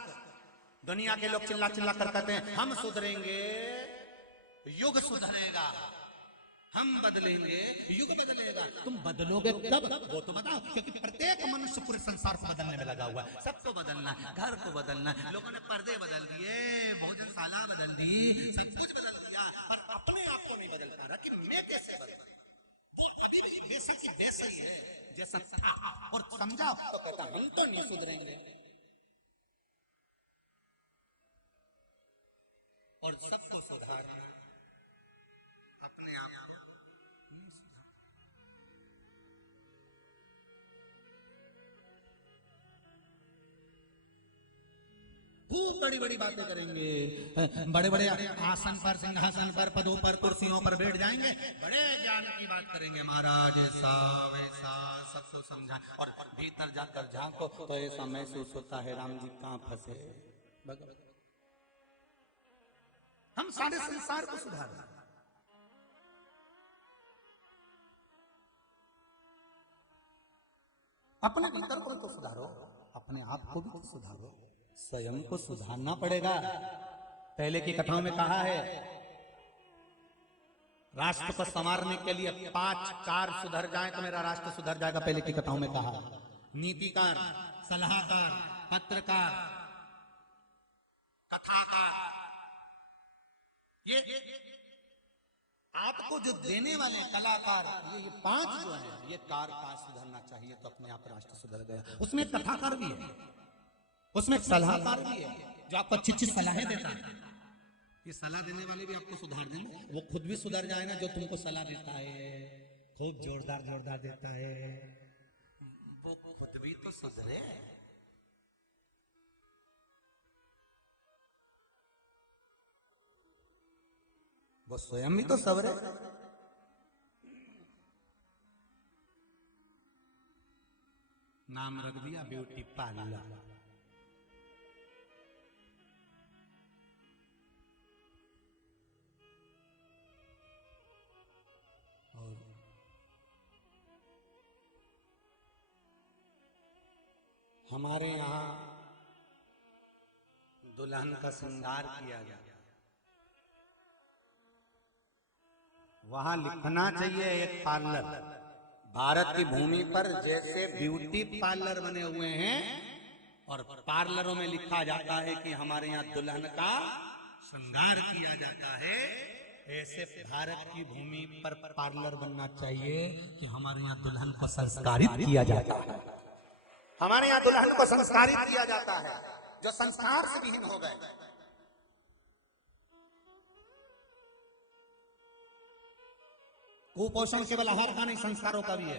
दुनिया के लोग चिल्ला चिल्ला कर कहते हैं हम सुधरेंगे, युग सुधरेगा, हम बदलेंगे, युग बदलेगा। तुम बदलोगे कब, वो तो बताओ। क्योंकि प्रत्येक मनुष्य पूरे संसार को बदलने में लगा हुआ है। सबको बदलना है, घर को बदलना है। लोगों ने पर्दे बदल दिए, भोजनशाला बदल दी, सब कुछ बदल दिया, पर अपने आप को नहीं बदल पा रहा कि मैं कैसे बदलूं। वो अभी भी वैसा की वैसा ही है जैसा था। और समझा तो कहता हम तो नहीं सुधरेंगे। और सबको सुधारना, अपने आप को नहीं सुधारना। खूब बड़ी बड़ी बातें करेंगे, बड़े बड़े आसन पर, सिंहासन पर, पदों पर, कुर्सियों पर बैठ जाएंगे, बड़े ज्ञान की बात करेंगे। महाराज ऐसा वैसा सबको समझा, और भीतर जाकर झांको तो ऐसा महसूस होता है राम जी कहां फंसे। हम सारे संसार को सुधार, अपने भीतर को तो सुधारो, अपने आप को भी तो सुधारो। स्वयं को सुधारना पड़ेगा। पहले की कथाओं में कहा है, राष्ट्र को संवारने के लिए 5 कार्य सुधर जाए तो मेरा राष्ट्र सुधर जाएगा। पहले की कथाओं में कहा, नीतिकार, सलाहकार, पत्रकार, कथाकार, ये आपको जो देने वाले कलाकार, ये 5 जो है, ये कार्य का सुधरना चाहिए तो अपने आप राष्ट्र सुधर गया। उसमें कथाकार भी है, उसमें सलाहकार भी है जो आपको अच्छी अच्छी सलाहें देता है। ये सलाह देने वाले भी आपको सुधार देंगे, वो खुद भी सुधर जाए ना। जो तुमको सलाह देता है, खूब जोरदार जोरदार देता है, वो खुद भी तो सुधरे। वो स्वयं भी तो सवरे। नाम रख दिया ब्यूटी पार्लर। और हमारे यहाँ दुल्हन का श्रृंगार किया गया, वहां लिखना चाहिए एक पार्लर। भारत की भूमि पर जैसे ब्यूटी पार्लर बने हुए हैं और पार्लरों में लिखा जाता है कि हमारे यहाँ दुल्हन का श्रृंगार किया जाता है, ऐसे भारत की भूमि पर पार्लर बनना चाहिए कि हमारे यहाँ दुल्हन को संस्कारित किया जाता है। हमारे यहाँ दुल्हन को संस्कारित किया जाता है, जो संस्कार से विहीन हो गए। कुपोषण केवल आहार का नहीं, संस्कारों का भी है।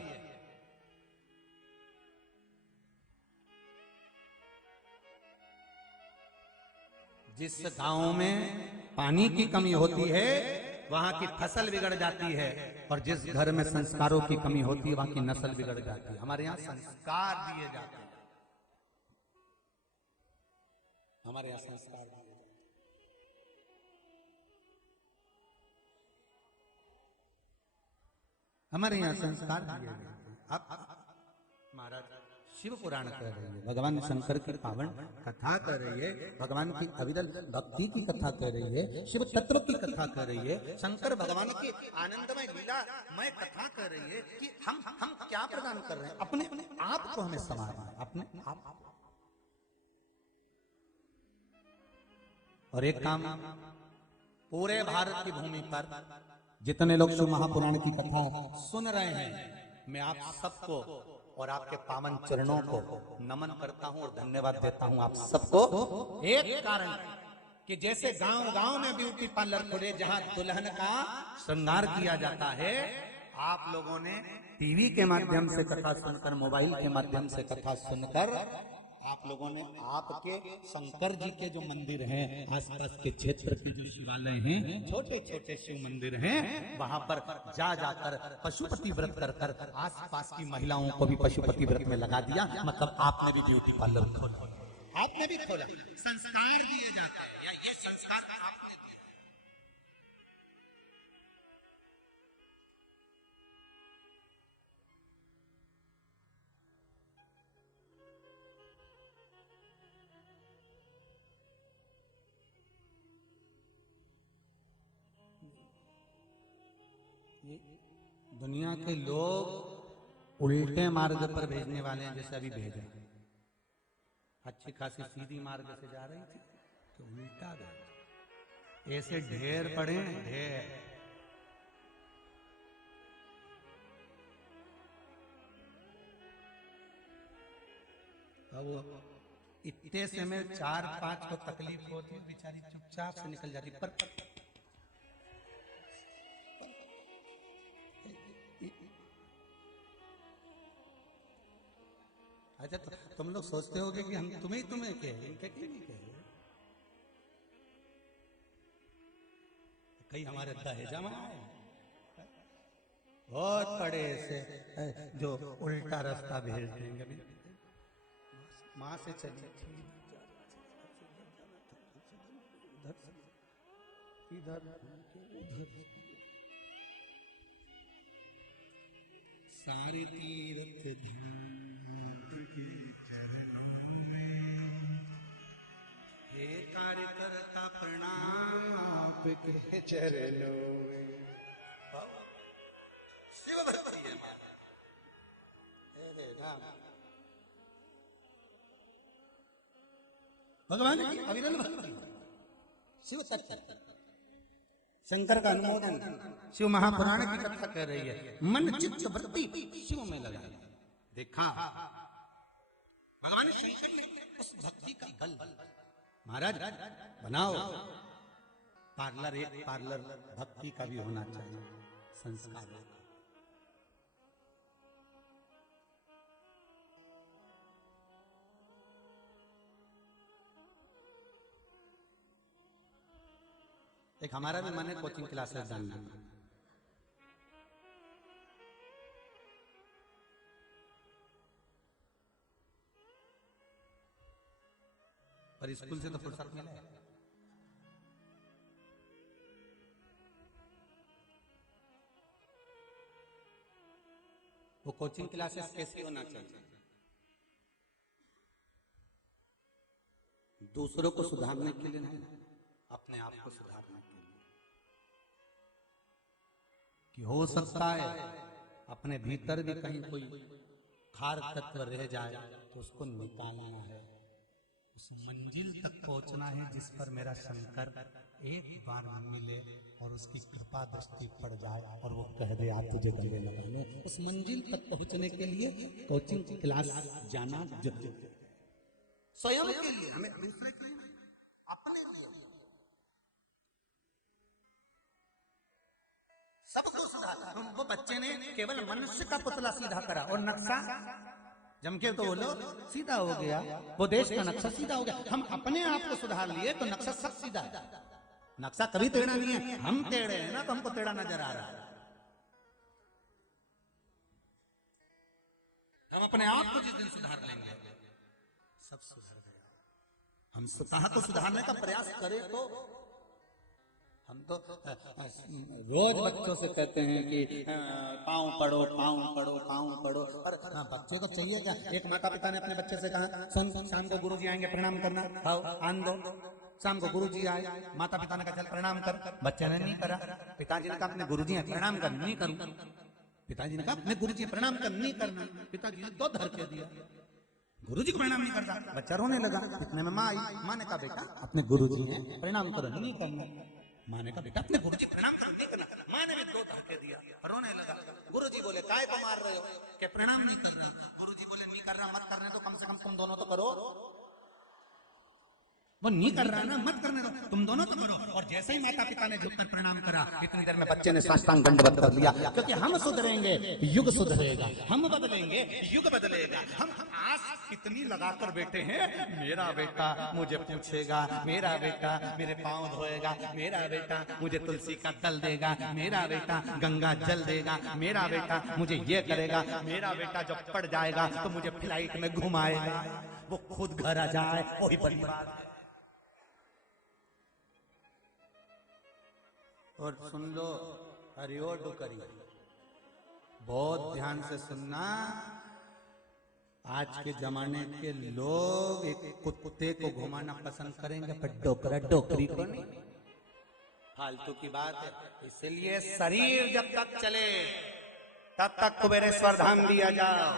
जिस गांव में पानी की कमी होती है वहां की फसल बिगड़ जाती है, और जिस घर में संस्कारों की कमी होती है वहां की नस्ल बिगड़ जाती है। हमारे यहाँ संस्कार दिए जाते हैं, हमारे यहाँ संस्कार दिए जाते हैं। हमारे यहाँ संस्कार दिए गए। अब महाराज शिव पुराण कह रही है, भगवान शंकर की पावन कथा कर रही है, भगवान की अविरल भक्ति की कथा कर रही है, शिव तत्व की कथा कर रही है, शंकर भगवान की आनंदमय लीलामय कथा कर रही है कि हम क्या प्रदान कर रहे हैं, अपने आप को हमें संवारना है, अपने आप। और एक काम पूरे भारत की भूमि पर जितने लोग शिव महापुराण की कथा सुन रहे हैं, मैं आप सबको और आपके पावन चरणों को नमन करता हूं और धन्यवाद देता हूं आप सबको। एक कारण कि जैसे गांव गांव में ब्यूटी पार्लर खुले जहां दुल्हन का श्रृंगार किया जाता है, आप लोगों ने टीवी के माध्यम से कथा सुनकर, मोबाइल के माध्यम से कथा सुनकर, आप लोगों ने आपके शंकर जी के जो मंदिर हैं, आसपास के क्षेत्र के जो शिवालय हैं, छोटे छोटे शिव मंदिर हैं, वहां पर जा जाकर पशुपति व्रत कर कर आसपास की महिलाओं को भी पशुपति व्रत में लगा दिया। मतलब आपने भी ब्यूटी पार्लर खोला, आपने भी खोला। संस्कार दिए जाते हैं, या ये संस्कार आपने दिए। दुनिया के लोग उल्टे मार्ग पर भेजने वाले हैं, जैसे अभी भेजा अच्छी खासी सीधी मार्ग से जा रही थी तो उल्टा गया। ऐसे ढेर पड़े हैं, ढेर। अब इतने से में 4-5 को तकलीफ होती है, बेचारी चुपचाप से निकल जाती। पर अच्छा, तो तुम लोग सोचते होगे कि हम तुम्हें कहे, इनके क्यों नहीं कहे? कहीं हमारे दहेजा में आए बहुत बड़े से जो उल्टा रास्ता भेज देंगे। माँ से चली इधर सारे तीर्थ हे कार्यकर्ता प्रणाम आपके चरणों में। शिव भक्ति है हे राम। भगवान की अविरल भक्ति, शिव तत्व, शंकर का अनुमोदन, शिव महापुराण की कथा कह रही है। मन चित्त वृत्ति शिव में लगा। देखा भगवान शंकर ने उस भक्ति का बल, महाराज बनाओ पार्लर, एक पार्लर भक्ति का भी होना चाहिए, संस्कार। एक हमारा भी मन है कोचिंग क्लासेस जानना, पर स्कूल से तो फुर्सत मिले। वो कोचिंग क्लासेस कैसी होना चाहिए? दूसरों को सुधारने के लिए नहीं, अपने आप को सुधारने के लिए। कि हो सकता है अपने भीतर भी कहीं कोई खार तत्व रह जाए तो उसको निकालना है, उस मंजिल तक पहुंचना है जिस पर मेरा शंकर एक बार मिले और उसकी कृपा दृष्टि पड़ जाए और वो कह दे आज तुझे गले लगाने। उस मंजिल तक पहुंचने के लिए कोचिंग क्लास जाना जरूरी है, स्वयं के लिए, हमें दूसरे के लिए, अपने लिए। सबको सुधारा। वो बच्चे ने केवल मनुष्य का पुतला सीधा करा और नक्शा जम के तो बोलो सीधा हो गया, वो देश का नक्शा सीधा हो गया। हम अपने आप को सुधार लिए तो नक्शा सब सीधा है। नक्शा कभी टेढ़ा नहीं है, हम टेढ़े हैं ना तो हमको टेढ़ा नजर आ रहा है। हम अपने आप को जिस दिन सुधार लेंगे सब सुधर गया। हम स्वतः को सुधारने का प्रयास करें तो हम तो रोज बच्चों से कहते हैं कि पाँव पढ़ो, पाँव पढ़ो, पाँव पढ़ो। पर बच्चे को चाहिए क्या? एक माता पिता ने अपने बच्चे से कहा सुन शाम को गुरुजी आएंगे प्रणाम करना, आओ आन दो। शाम को गुरुजी आए, माता पिता ने कहा चल प्रणाम कर, बच्चे ने नहीं करा। पिताजी ने कहा अपने गुरुजी हैं प्रणाम कर, नहीं करूं। पिताजी ने कहा अपने गुरुजी प्रणाम कर, नहीं करना। पिताजी ने दो धर के दिया, गुरुजी को प्रणाम नहीं करता। बच्चा रोने लगा। इतने में माँ आई, माँ ने कहा बेटा अपने गुरुजी हैं प्रणाम करो, नहीं करना। माँ ने कहा बेटा अपने गुरुजी प्रणाम करो, नहीं करना। माँ ने भी दो धक्के दिया, रोने लगा। गुरुजी बोले काय को मार रहे हो कि प्रणाम नहीं कर रहे? गुरुजी बोले नहीं कर रहा, मत करने तो कम से कम तुम दोनों तो करो। वो नहीं कर रहा ना, मत करने दो, तुम दोनों तो करो। और जैसे ही माता पिता ने झुककर प्रणाम करा, इतनी देर में बच्चे ने साष्टांग दंडवत कर लिया। क्योंकि हम सुधरेंगे युग सुधरेगा, हम बदलेंगे युग बदलेगा। हम आस कितनी लगाकर बैठे हैं, मेरा बेटा मुझे पूछेगा, मेरा बेटा मेरे पाँव धोएगा, मेरा बेटा मुझे तुलसी का दल देगा, मेरा बेटा गंगा जल देगा, मेरा बेटा मुझे ये करेगा, मेरा बेटा जब पड़ जाएगा तो मुझे फ्लाइट में घुमाएगा। वो खुद घर आ जाए वही बड़ी बात है। और सुन लो हरिओ डुकरी, बहुत ध्यान से सुनना। आज के जमाने के लोग एक कुत्ते को घुमाना पसंद करेंगे पर डोकरा डोकरी को नहीं। फालतू की बात है। इसलिए शरीर जब तक चले तब तक कुबेरेश्वर धाम दिया जाओ।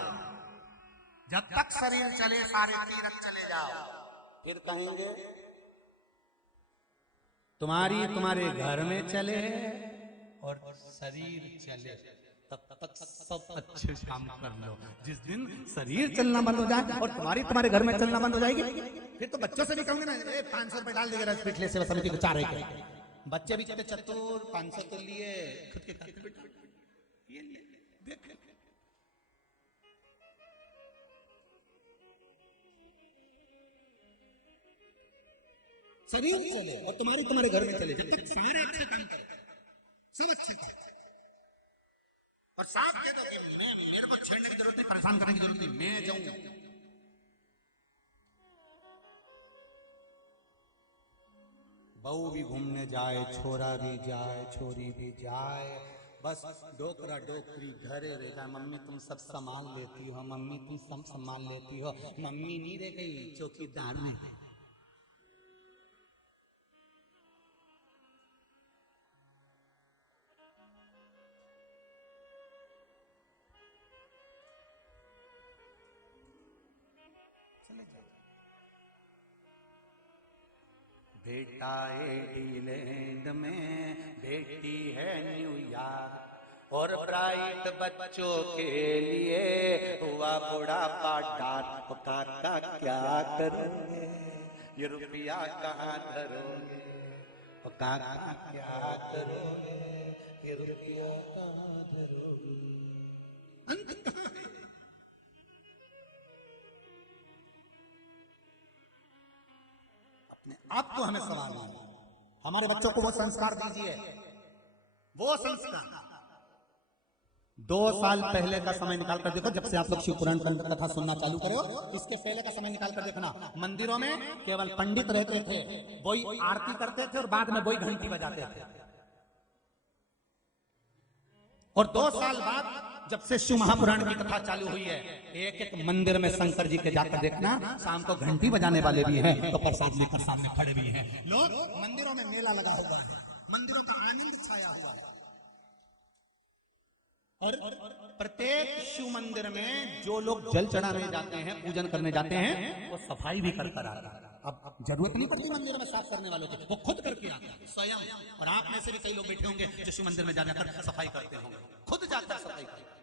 जब तक शरीर चले सारे तीर्थ चले जाओ। फिर कहेंगे तुम्हारे घर में चले और शरीर चले तब तक सब अच्छे काम कर लो। जिस दिन शरीर चलना बंद हो जाए और तुम्हारे घर में चलना बंद हो जाएगी, फिर तो बच्चों से भी कहूंगे ना 500 रुपए डाल देगा पिछले सेवा समिति को 4 बच्चे भी कहते चतुर 500 तो लिए खुद के खाते में ये लिए देख। शरीर चले और तुम्हारे घर में चले जब तक सारे अच्छे काम करे, सब अच्छे काम और साथ कह दो कि मेरे को छेड़ने की जरूरत नहीं, परेशान करने की जरूरत नहीं, मैं जाऊं। बहू भी घूमने जाए, छोरा भी जाए, छोरी भी जाए, बस डोकरा डोकरी घरे रह जाए। मम्मी तुम सब संभाल लेती हो, मम्मी तुम सब संभाल लेती हो। मम्मी नहीं रह गई, चौकीदार में बेटा एडीलैंड में, बेटी है न्यूयॉर्क और ब्राइट बच्चों के लिए हुआ बुढ़ापा डांट। काका क्या करोगे, ये रुपया कहाँ धरोगे, काका क्या करोगे, ये रुपया कहाँ धरोगे। आपको हमें सवाल है, हमारे बच्चों को वो संस्कार दीजिए, वो संस्कार। 2 साल पहले का समय निकाल कर देखो, जब से आप लोग शिव पुराण कथा सुनना चालू करो, इसके पहले का समय निकाल कर देखना। मंदिरों में केवल पंडित रहते थे, वही आरती करते थे और बाद में वही घंटी बजाते थे। और 2 साल बाद जब से शिव महापुराण की कथा चालू हुई है, एक मंदिर में शंकर जी के जाकर देखना, शाम को घंटी बजाने वाले भी हैं तो प्रसाद लेकर सामने खड़े भी हैं। लोग मंदिरों में मेला लगा हुआ है, मंदिरों का आनंद छाया हुआ है। और प्रत्येक शिव मंदिर में जो लोग जल चढ़ाने जाते हैं, पूजन करने जाते हैं, वो सफाई भी कर कर आता है। अब जरूरत नहीं पड़ती मंदिर में साफ करने वालों की, वो खुद करके आता है स्वयं। और आप में से भी कई लोग बैठे होंगे जो शिव मंदिर में जाकर सफाई करते होंगे, खुद जाकर सफाई करते।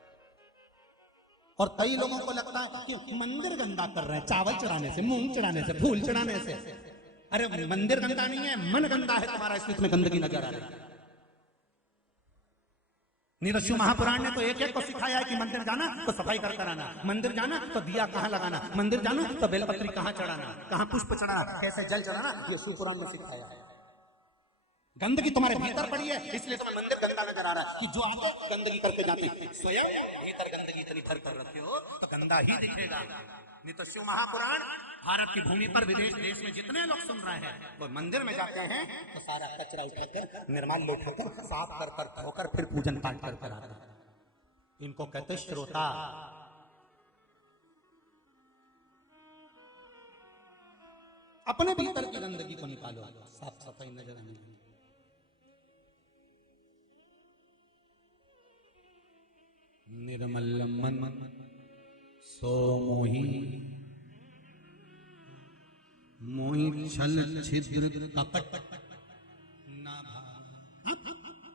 और कई लोगों को लगता है कि मंदिर गंदा कर रहे हैं चावल चढ़ाने से, मूंग चढ़ाने से, फूल चढ़ाने से। अरे मंदिर गंदा नहीं है, मन गंदा है तुम्हारा, इसलिए तुम्हें गंदगी नजर आ रही है। शिव महापुराण ने तो एक एक को सिखाया है कि मंदिर जाना तो सफाई कर कर आना, मंदिर जाना तो दिया कहाँ लगाना, मंदिर जाना तो बेलपत्री कहाँ चढ़ाना, कहाँ पुष्प चढ़ाना, कैसे जल चढ़ाना, ये शिव पुराण में सिखाया है। गंदगी तुम्हारे भीतर पड़ी है, इसलिए तुम्हें मंदिर गंदा नजर आ रहा है कि जो आप गंदगी करके जाते हैं, स्वयं भीतर गंदगी इतनी भर कर रखे हो तो गंदा ही दिखेगा। नहीं तो शिव महापुराण भारत की भूमि पर विदेश देश में जितने लोग सुन रहे हैं, वो मंदिर में जाते हैं तो सारा कचरा उठाकर, निर्माल्य उठाकर, साफ कर कर धोकर फिर पूजन पाठ कर कर आते हैं। इनको कहते श्रोता। अपने भीतर की गंदगी को निकालो, साफ सफाई नजर आने लगी। निर्मल मन सो मोही, मोहि छल छिद्र कपट ना।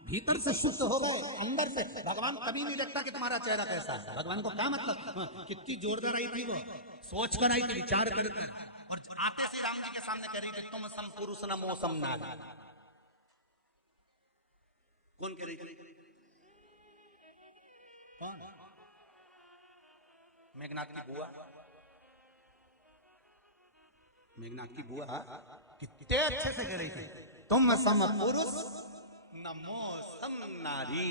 भीतर से शुद्ध हो गए, अंदर से। भगवान कभी नहीं देखता कि तुम्हारा चेहरा कैसा है। भगवान को क्या मतलब, कितनी जोरदार आई थी वो, सोच कर आई थी, विचार करके। और आते से राम जी के सामने कह रही थी, तुम सम पुरुष न मौसम नाग। कौन कह रही थी? मेघनाथ की बुआ। मेघनाथ की बुआ कितने अच्छे से कह रही थी, तुम सम पुरुष न मौसम नारी।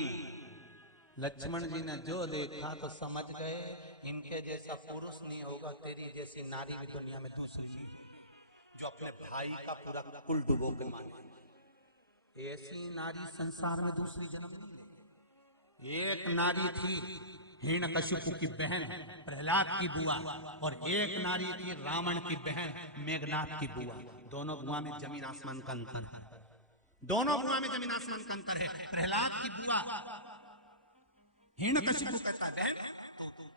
लक्ष्मण जी ने जो देखा तो समझ गए, इनके जैसा पुरुष नहीं होगा, तेरी जैसी नारी की दुनिया में दूसरी नहीं, जो अपने भाई का पूरा कुल डुबो के माने। ऐसी नारी संसार में दूसरी जन्म नहीं ले। एक नारी थी हिरण्यकशिपु की बहन प्रहलाद की बुआ, और एक नारी थी रावण की बहन मेघनाथ की बुआ। दोनों बुआ में जमीन आसमान का अंतर है। दोनों बुआ में जमीन आसमान का अंतर है। प्रहलाद की बुआ हिरण्यकशिपु कहता है बहन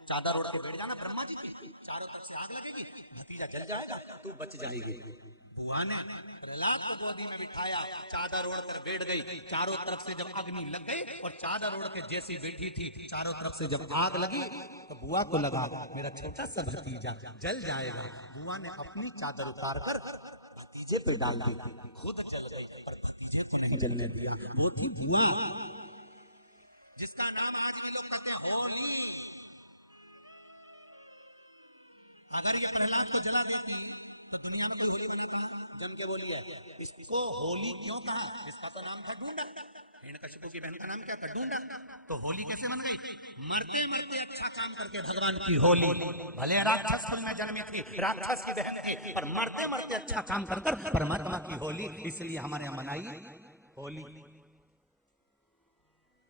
चादर ओढ़ के बैठ जाना ब्रह्मा जी की, चारों तरफ से आग लगेगी, भतीजा जल जाएगा, तू बच जाएगी। बुआ ने प्रहलाद को गोदी में बिठाया, चादर ओढ़ कर बैठ गई। चारों तरफ से जब अग्नि लग गई और चादर ओढ़ के जैसी बैठी थी, चारों तरफ से जब आग लगी तो बुआ को लगा मेरा छोटा सा भतीजा जल जाएगा। बुआ ने अपनी चादर उतार कर भतीजे पे डाल दी, खुद जल गई पर भतीजे को नहीं जलने दिया। वो थी बुआ, जिसका नाम आज भी लोग कहते हैं होली। अगर ये प्रहलाद को जला देती तो दुनिया में कोई होली बनाता? जम के बोलिए, इसको होली क्यों कहा? इसका तो नाम था ढूंढा। हिरण्यकशिपु की बहन का नाम क्या था? ढूंढा। तो होली कैसे बन गई? मरते मरते अच्छा काम करके भगवान की होली। भले राक्षस कुल में जन्मी थी, राक्षस की बहन थी, पर मरते मरते अच्छा काम कर कर परमात्मा की होली, इसलिए हमारे यहाँ मनाई होली।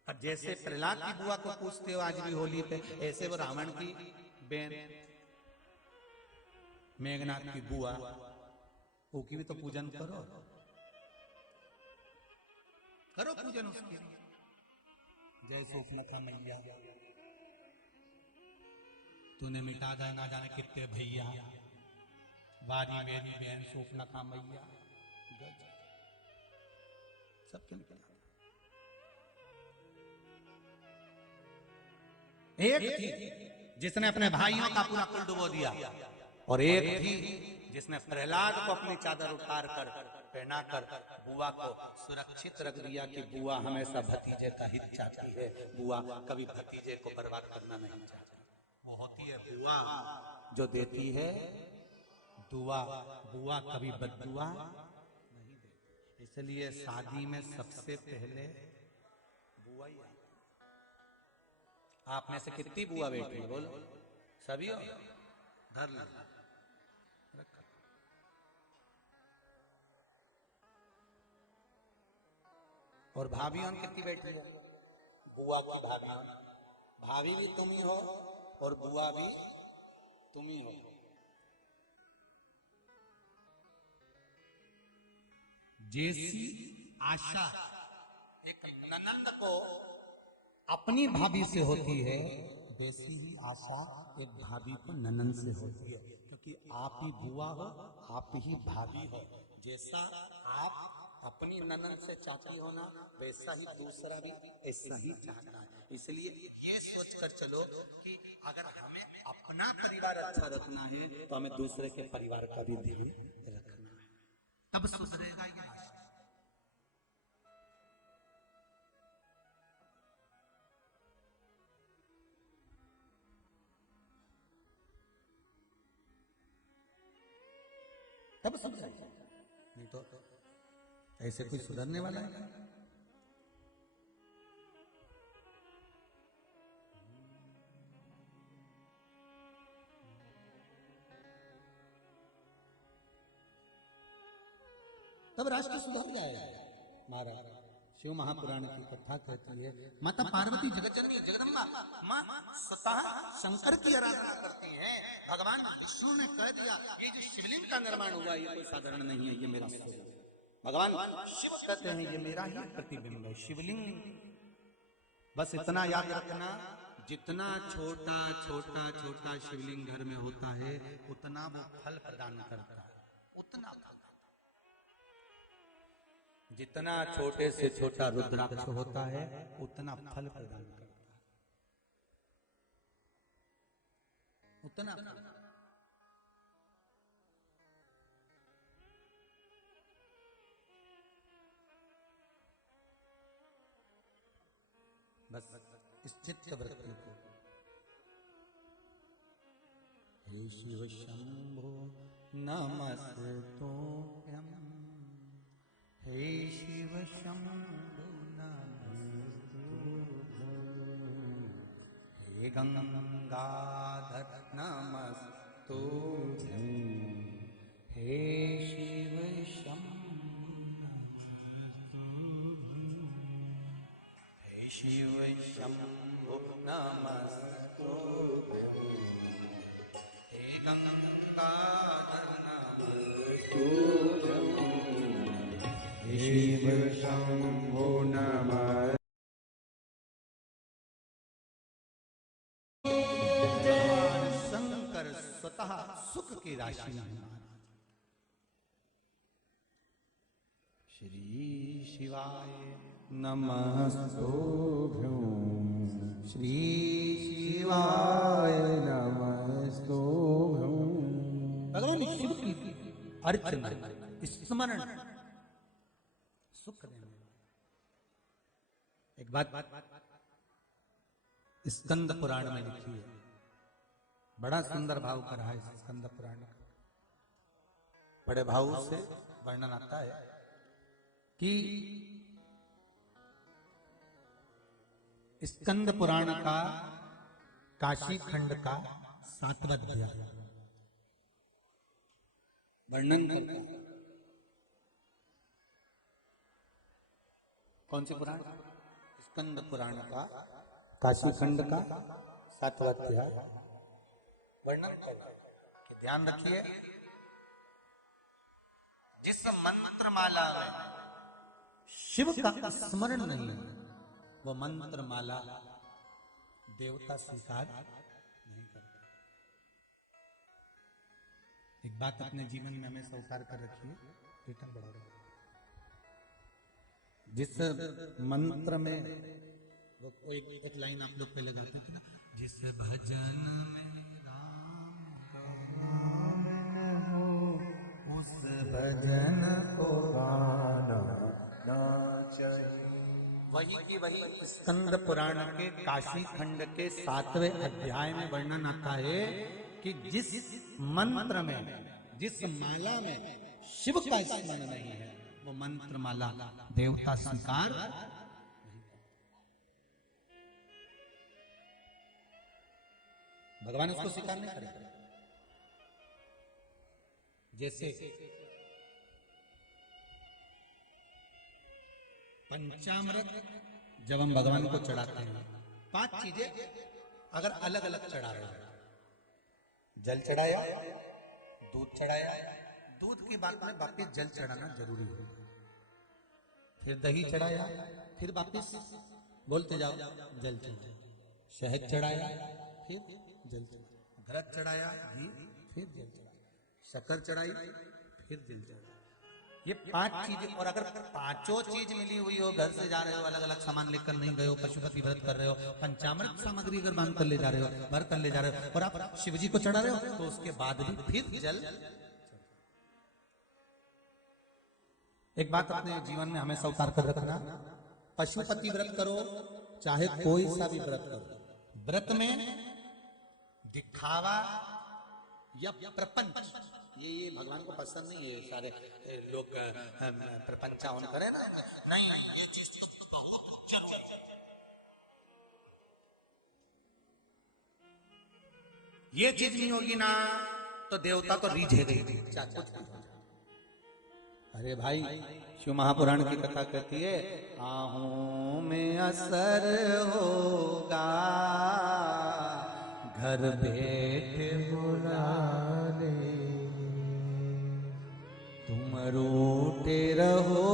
अब जैसे प्रहलाद की बुआ को पूछते हो आज भी होली पे, ऐसे वो रावण की बहन मेघनाथ की बुआ, उसकी भी तो पूजन करो, करो पूजन उसकी। जय सूर्पनखा मैया, तूने मिटा दिया ना जाने कितने भैया, वारी मेरी बहन सूर्पनखा मैया, सबके निकल। एक थी जिसने अपने भाइयों का पूरा कुल डुबो दिया, और एक थी जिसने प्रहलाद को अपनी चादर उतार कर पहना कर बुआ को सुरक्षित रख दिया कि बुआ हमेशा भतीजे का हित चाहती है, बुआ कभी भतीजे को बर्बाद करना नहीं चाहती। वो होती है बुआ जो देती है दुआ, बुआ कभी बद्दुआ नहीं देती। इसलिए शादी में सबसे पहले बुआ ही। आप में से कितनी बुआ बैठी है बोलो? सभी हो? धर लो। और भाभियों कितनी बैठी है? बुआ की भाभियों, भाभी भी तुम ही हो और बुआ भी तुम ही हो। जैसी आशा एक ननंद को अपनी भाभी से होती है, वैसी ही आशा एक भाभी को ननंद से होती है, क्योंकि आप ही बुआ हो, आप ही भाभी हो। जैसा आप अपनी ननंद से चाहती हो ना, वैसा ही दूसरा भी ऐसा ही चाहता है। इसलिए ये सोच कर चलो कि अगर हमें अपना परिवार अच्छा रखना है तो हमें दूसरे के परिवार का भी ध्यान रखना है, तब सुधरेगा ये। तब सुधरेगा, नहीं तो ऐसे कोई सुधरने वाला है? तब राष्ट्र सुधर जाएगा। महाराज शिव महापुराण की कथा कहती है, माता पार्वती जगत जननी जगदम्बा मां स्वतः शंकर की आराधना करती हैं। भगवान विष्णु ने कह दिया ये जो शिवलिंग का निर्माण हुआ ये कोई साधारण नहीं है, ये मेरा स्वरूप है। भगवान शिव कहते हैं ये मेरा ही प्रतिबिंब है शिवलिंग। बस इतना याद रखना, जितना छोटा छोटा छोटा शिवलिंग घर में होता है उतना वो फल प्रदान करता है, उतना फल। जितना छोटे से छोटा रुद्राक्ष होता है उतना फल प्रदान करता है, उतना फल। बस इस चित्त वृत्ति को, हे शिव शंभो नमस्तुभ्यं, हे शिव शंभो नमस्तुभ्यं, हे गंगाधर नमस्तुभ्यं, हे शिव शंभो, हे शिव शंभो नमस्तुभ्यं, हे गंगाधर नमस्तुभ्यं, शिव शंभो नमः शंकर स्वतः सुख की राशि हैं। श्री शिवाय नमस्तुभ्यं श्री शिवाय नमस्तुभ्यं भगवान शिव की अर्चना स्मरण सुख देने। एक बात स्कंद पुराण में लिखी है, बड़ा सुंदर भाव कर रहा है स्कंद पुराण का। बड़े भाव से वर्णन आता है कि स्कंद पुराण का काशी खंड का 7वां अध्याय वर्णन करता है। कौन सी पुराण? स्कंद पुराण का काशी खंड का 7वां अध्याय वर्णन करता है कि ध्यान रखिए, जिस मंत्र माला में शिव का स्मरण नहीं है वो मंत्र माला देवता स्वीकार नहीं करते। एक बात अपने जीवन में हमें स्वीकार कर रखिए, कीर्तन बढ़ा रहे। जिस मंत्र में वो एक लाइन आप लोग पहले गाते थे ना, जिस भजन में राम हो उस भजन को गाना ना चाहिए। वही की वही स्कंद पुराण के काशी खंड के 7वें अध्याय में वर्णन आता है कि जिस मंत्र में, जिस माला में शिव का स्मरण नहीं है वो मंत्र माला देवता स्वीकार नहीं। भगवान उसको स्वीकार नहीं करेगा। जैसे पंचामृत जब हम भगवान को चढ़ाते हैं, 5 चीजें अगर अलग अलग चढ़ा रहे हैं, जल चढ़ाया, दूध चढ़ाया, दूध के बाद में वापिस जल चढ़ाना जरूरी है, फिर दही चढ़ाया, फिर वापिस बोलते जाओ जल चढ़ाया, शहद चढ़ाया, फिर जल चढ़ाया, घृत चढ़ाया, घी, फिर जल चढ़ाया, शक्कर चढ़ाई, फिर जल चढ़ाया। ये 5 चीजें, और अगर 5 चीज मिली हुई हो, घर से जा रहे हो, अलग अलग सामान लेकर नहीं गए हो, पशुपति व्रत कर रहे हो, पंचामृत सामग्री अगर बांध कर ले जा रहे हो, भर कर ले जा रहे हो, और आप शिवजी को चढ़ा रहे हो, तो उसके बाद भी फिर जल। एक बात अपने जीवन में हमेशा उतार कर रखना, पशुपति व्रत करो चाहे कोई सा भी व्रत करो, व्रत में दिखावा या प्रपंच ये भगवान को पसंद नहीं है। सारे लोग प्रपंचावन करें ना, नहीं ये चीज बहुत उज्जवल, ये चीज नहीं होगी ना तो देवता तो रीझेगा ही। अरे भाई, शिव महापुराण की कथा कहती है, आहों में असर होगा, घर बैठे बुला ले, तुम रूठे रहो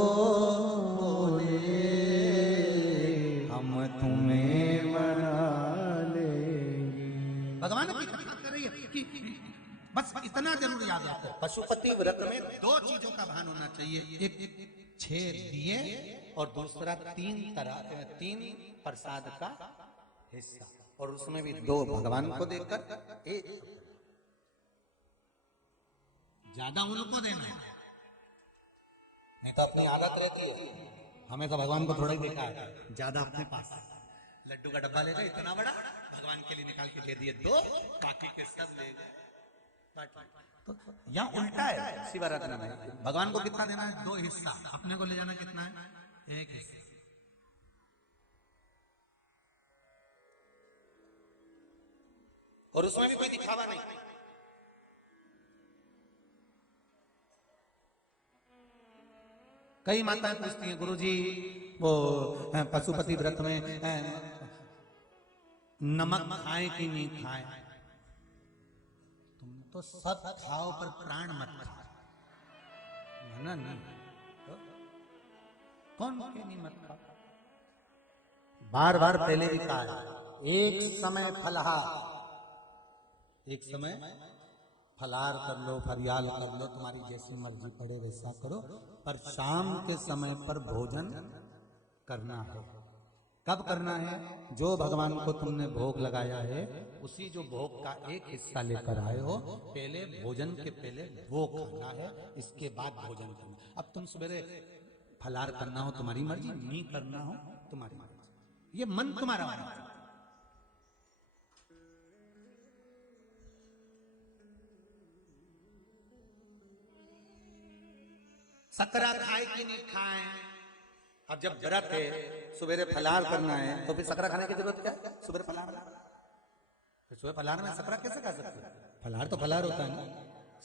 बोले, हम तुम्हें मना लेंगे। भगवान की कथा कर रही है कि बस इतना जरूर याद रखो, पशुपति व्रत में 2 चीजों का भान होना चाहिए, एक 6 दिए और दूसरा 3 प्रसाद का हिस्सा, और उसमें भी 2 भगवान को देकर, एक ज्यादा उनको देना है, नहीं तो अपनी आदत रहती है, हमें तो भगवान को थोड़ा ही देखा है, ज्यादा अपने पास लड्डू का डब्बा ले गए इतना बड़ा, भगवान के लिए निकाल के दे दिए 2, बाकी के सब ले गए। तो यहाँ उल्टा है शिवरात्रि में, भगवान को कितना देना है? 2 हिस्सा, अपने को ले जाना कितना है? 1 हिस्सा। और उसमें भी कोई दिखावा नहीं। कई माताएं पूछती हैं, गुरुजी वो पशुपति व्रत में नमक खाएं कि नहीं खाएं? तुम तो सब खाओ पर प्राण मत खाओ, ना नहीं। कौन केनी मत खा। बार बार पहले भी कहा है, एक समय फलहार, एक समय फलार कर लो, फरियाल कर लो, तुम्हारी जैसी मर्जी पड़े वैसा करो, पर शाम के समय पर भोजन करना है। कब करना है? जो भगवान को तुमने भोग लगाया है उसी जो भोग का एक हिस्सा लेकर आए हो, पहले भोजन के पहले वो खाना है, इसके बाद भोजन करना। अब तुम सवेरे फलार करना हो तुम्हारी मर्जी, नहीं करना हो तुम्हारी मर्जी, ये मन तुम्हारा मन। सकरा खाए कि नहीं खाए, अब जब व्रत है सुबह फलार करना है तो फिर सकरा खाने की जरूरत क्या है? सुबह फलार, सुबह फलार में सकरा कैसे खा सकते हैं? फलार तो फलार होता है ना,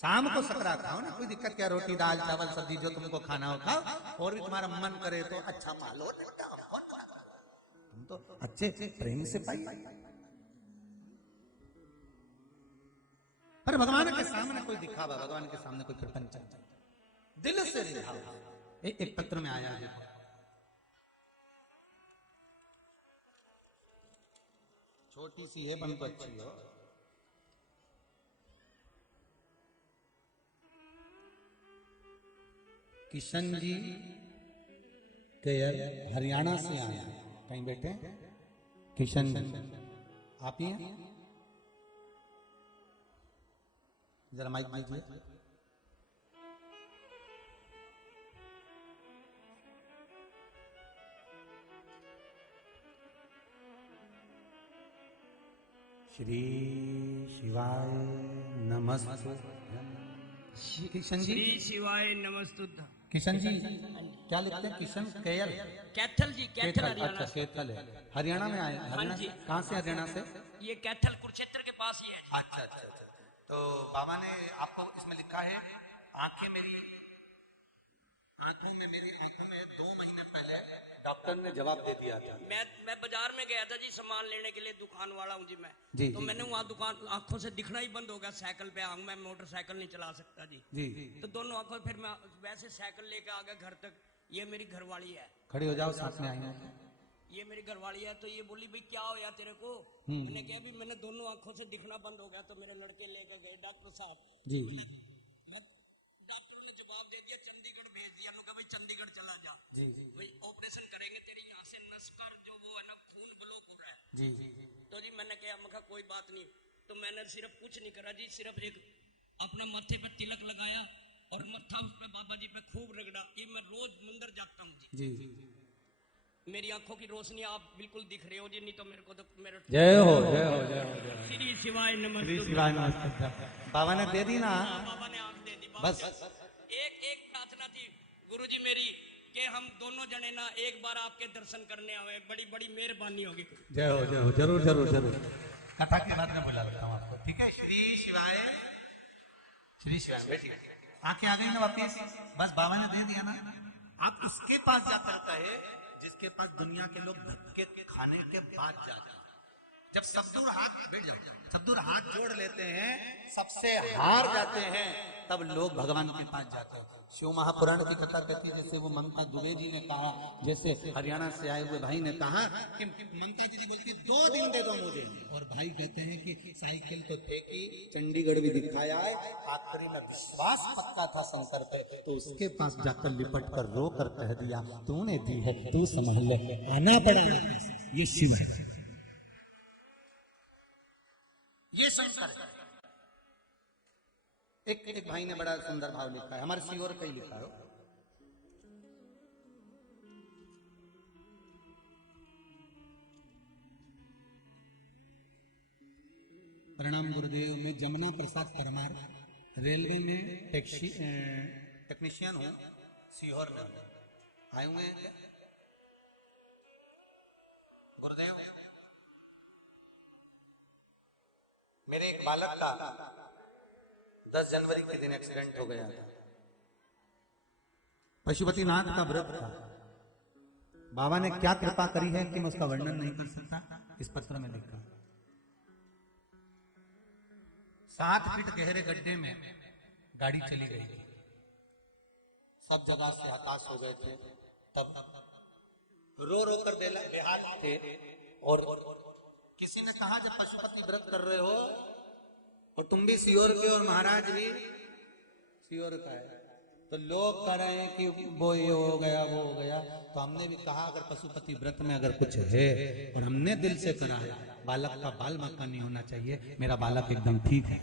शाम को सकरा खाओ ना, कोई दिक्कत क्या? रोटी दाल चावल सब्जी जो तुमको खाना हो खाओ, और भी तुम्हारा मन करे तो अच्छा मालो, तुम तो अच्छे प्रेम से पाइए। पर भगवान के सामने कोई दिखावा, भगवान के सामने कोई प्रपंच, दिल से दिखावा। एक पत्र में आया है, छोटी सी है परंतु अच्छी हो। किशन जी केयर हरियाणा से आए, कहीं बैठे किशन जी, आप ही हैं? जरा माइक दीजिए। श्री शिवाय नमस्तु। किशन जी, श्री शिवाय नमस्तुद्ध। किशन जी क्या लिखते हैं? किशन केयल, कैथल जी, कैथल हरियाणा अच्छा से। कैथल है, हरियाणा में आए। हरियाणा जी। कहाँ से? हरियाणा से। ये कैथल कुरुक्षेत्र के पास ही है जी। अच्छा अच्छा अच्छा। तो बाबा ने आपको इसमें लिखा है, आंखें मेरी, आंखों में, मेरी आंखों में 2 महीने पहले डॉक्टर ने जवाब दे दिया था। मैं बाजार में गया था जी सामान लेने के लिए, दुकान वाला हूँ जी मैं। जी, तो जी, मैंने वहाँ दुकान, आंखों से दिखना ही बंद हो गया। साइकिल पे आऊँ, मैं मोटरसाइकिल नहीं चला सकता जी। जी तो दोनों आंखों, फिर मैं वैसे साइकिल लेके आ गया घर तक। ये मेरी घरवाली है, खड़ी हो जाओ, साथ में आई हैं। ये मेरी घरवाली है। तो ये बोली भाई क्या हो यार तेरे को? मैंने कहा भी मैंने दोनों आंखों से दिखना बंद हो गया। तो मेरे लड़के लेकर गए डॉक्टर साहब जी। डॉक्टर ने जवाब दे दिया, चंडीगढ़ भेज दिया। उन्होंने कहा भाई चंडीगढ़ चला जा, जी भाई ऑपरेशन करेंगे तेरी यहाँ से नस कर जो वो है ना खून ब्लॉक हो रहा है। जी। तो जी मैंने कहा कोई बात नहीं। तो मैंने सिर्फ कुछ नहीं करा जी, सिर्फ एक अपना माथे पे तिलक लगाया और मत्था पे बाबा जी पे खूब रगड़ा। ये मैं रोज मंदिर जाता हूँ जी। जी। मेरी आंखों की रोशनी आप बिल्कुल दिख रहे हो जी, नहीं तो मेरे को तो मेरे जय हो जय हो जय हो जय हो। श्री शिवाय नमस्ते। शिवाय नमस्ते। बाबा ने दे दी ना, बाबा ने आंख दे दी। बस। एक प्रार्थना थी गुरुजी मेरी कि हम दोनों जने ना एक बार आपके दर्शन करने आवे, बड़ी बड़ी मेहरबानी होगी। जय हो जय हो, जरूर जरूर जरूर। कथा के बाद में बुला लेता हूँ आपको, ठीक है? श्री शिवाय, श्री शिवाय। बैठिए, आंखें आ गई ना वापिस, बस बाबा ने दे दिया ना। आप इसके पास जाकर कहे जिसके पास दुनिया के लोग धक्के खाने के बाद जाते हैं। जब सब दूर हाथ, बैठ जाओ, सब दूर हाथ जोड़ लेते हैं, सबसे हार जाते हैं, तब लोग भगवान के पास जाते हैं। शिव महापुराण की कथा कहती है, जैसे वो ममता दुबे जी ने कहा, जैसे हरियाणा से आए हुए भाई ने कहा कि ममता जी ने बोलती 2 दिन दे दो मुझे, और भाई कहते हैं कि साइकिल तो फेंकी, चंडीगढ़ भी दिखाया है, आखिरी में विश्वास पक्का था शंकर पे, तो उसके पास जाकर लिपट कर रो कर कह दिया, तूने दी है तू संभाल ले, आना पड़ा। ये शिव है, ये शंकर है। एक भाई ने बड़ा सुंदर भाव लिखा है, हमारे सीओर का ही लिखा है। प्रणाम गुरुदेव, मैं जमुना प्रसाद परमार, रेलवे में टेक्नीशियन हूँ, सीहोर में आए हुए हैं। गुरुदेव, मेरे एक बालक का 10 जनवरी के दिन एक्सीडेंट हो गया था। पशुपतिनाथ का व्रत था। बाबा ने क्या कृपा करी है कि मैं उसका वर्णन नहीं कर सकता, इस पत्र में लिखा। 7 फीट गहरे गड्ढे में गाड़ी चली गई, सब जगह से हताश हो गए थे, तब रो रो कर बेहाल थे। और किसी ने कहा जब पशुपति व्रत कर रहे हो और तुम भी सियोर के और महाराज भी सियोर का है, तो लोग कह रहे हैं कि वो ये हो गया वो हो गया, तो हमने भी कहा अगर पशुपति व्रत में अगर कुछ है और हमने दिल से करा है, बालक का बाल मक्का नहीं होना चाहिए, मेरा बालक एकदम ठीक है।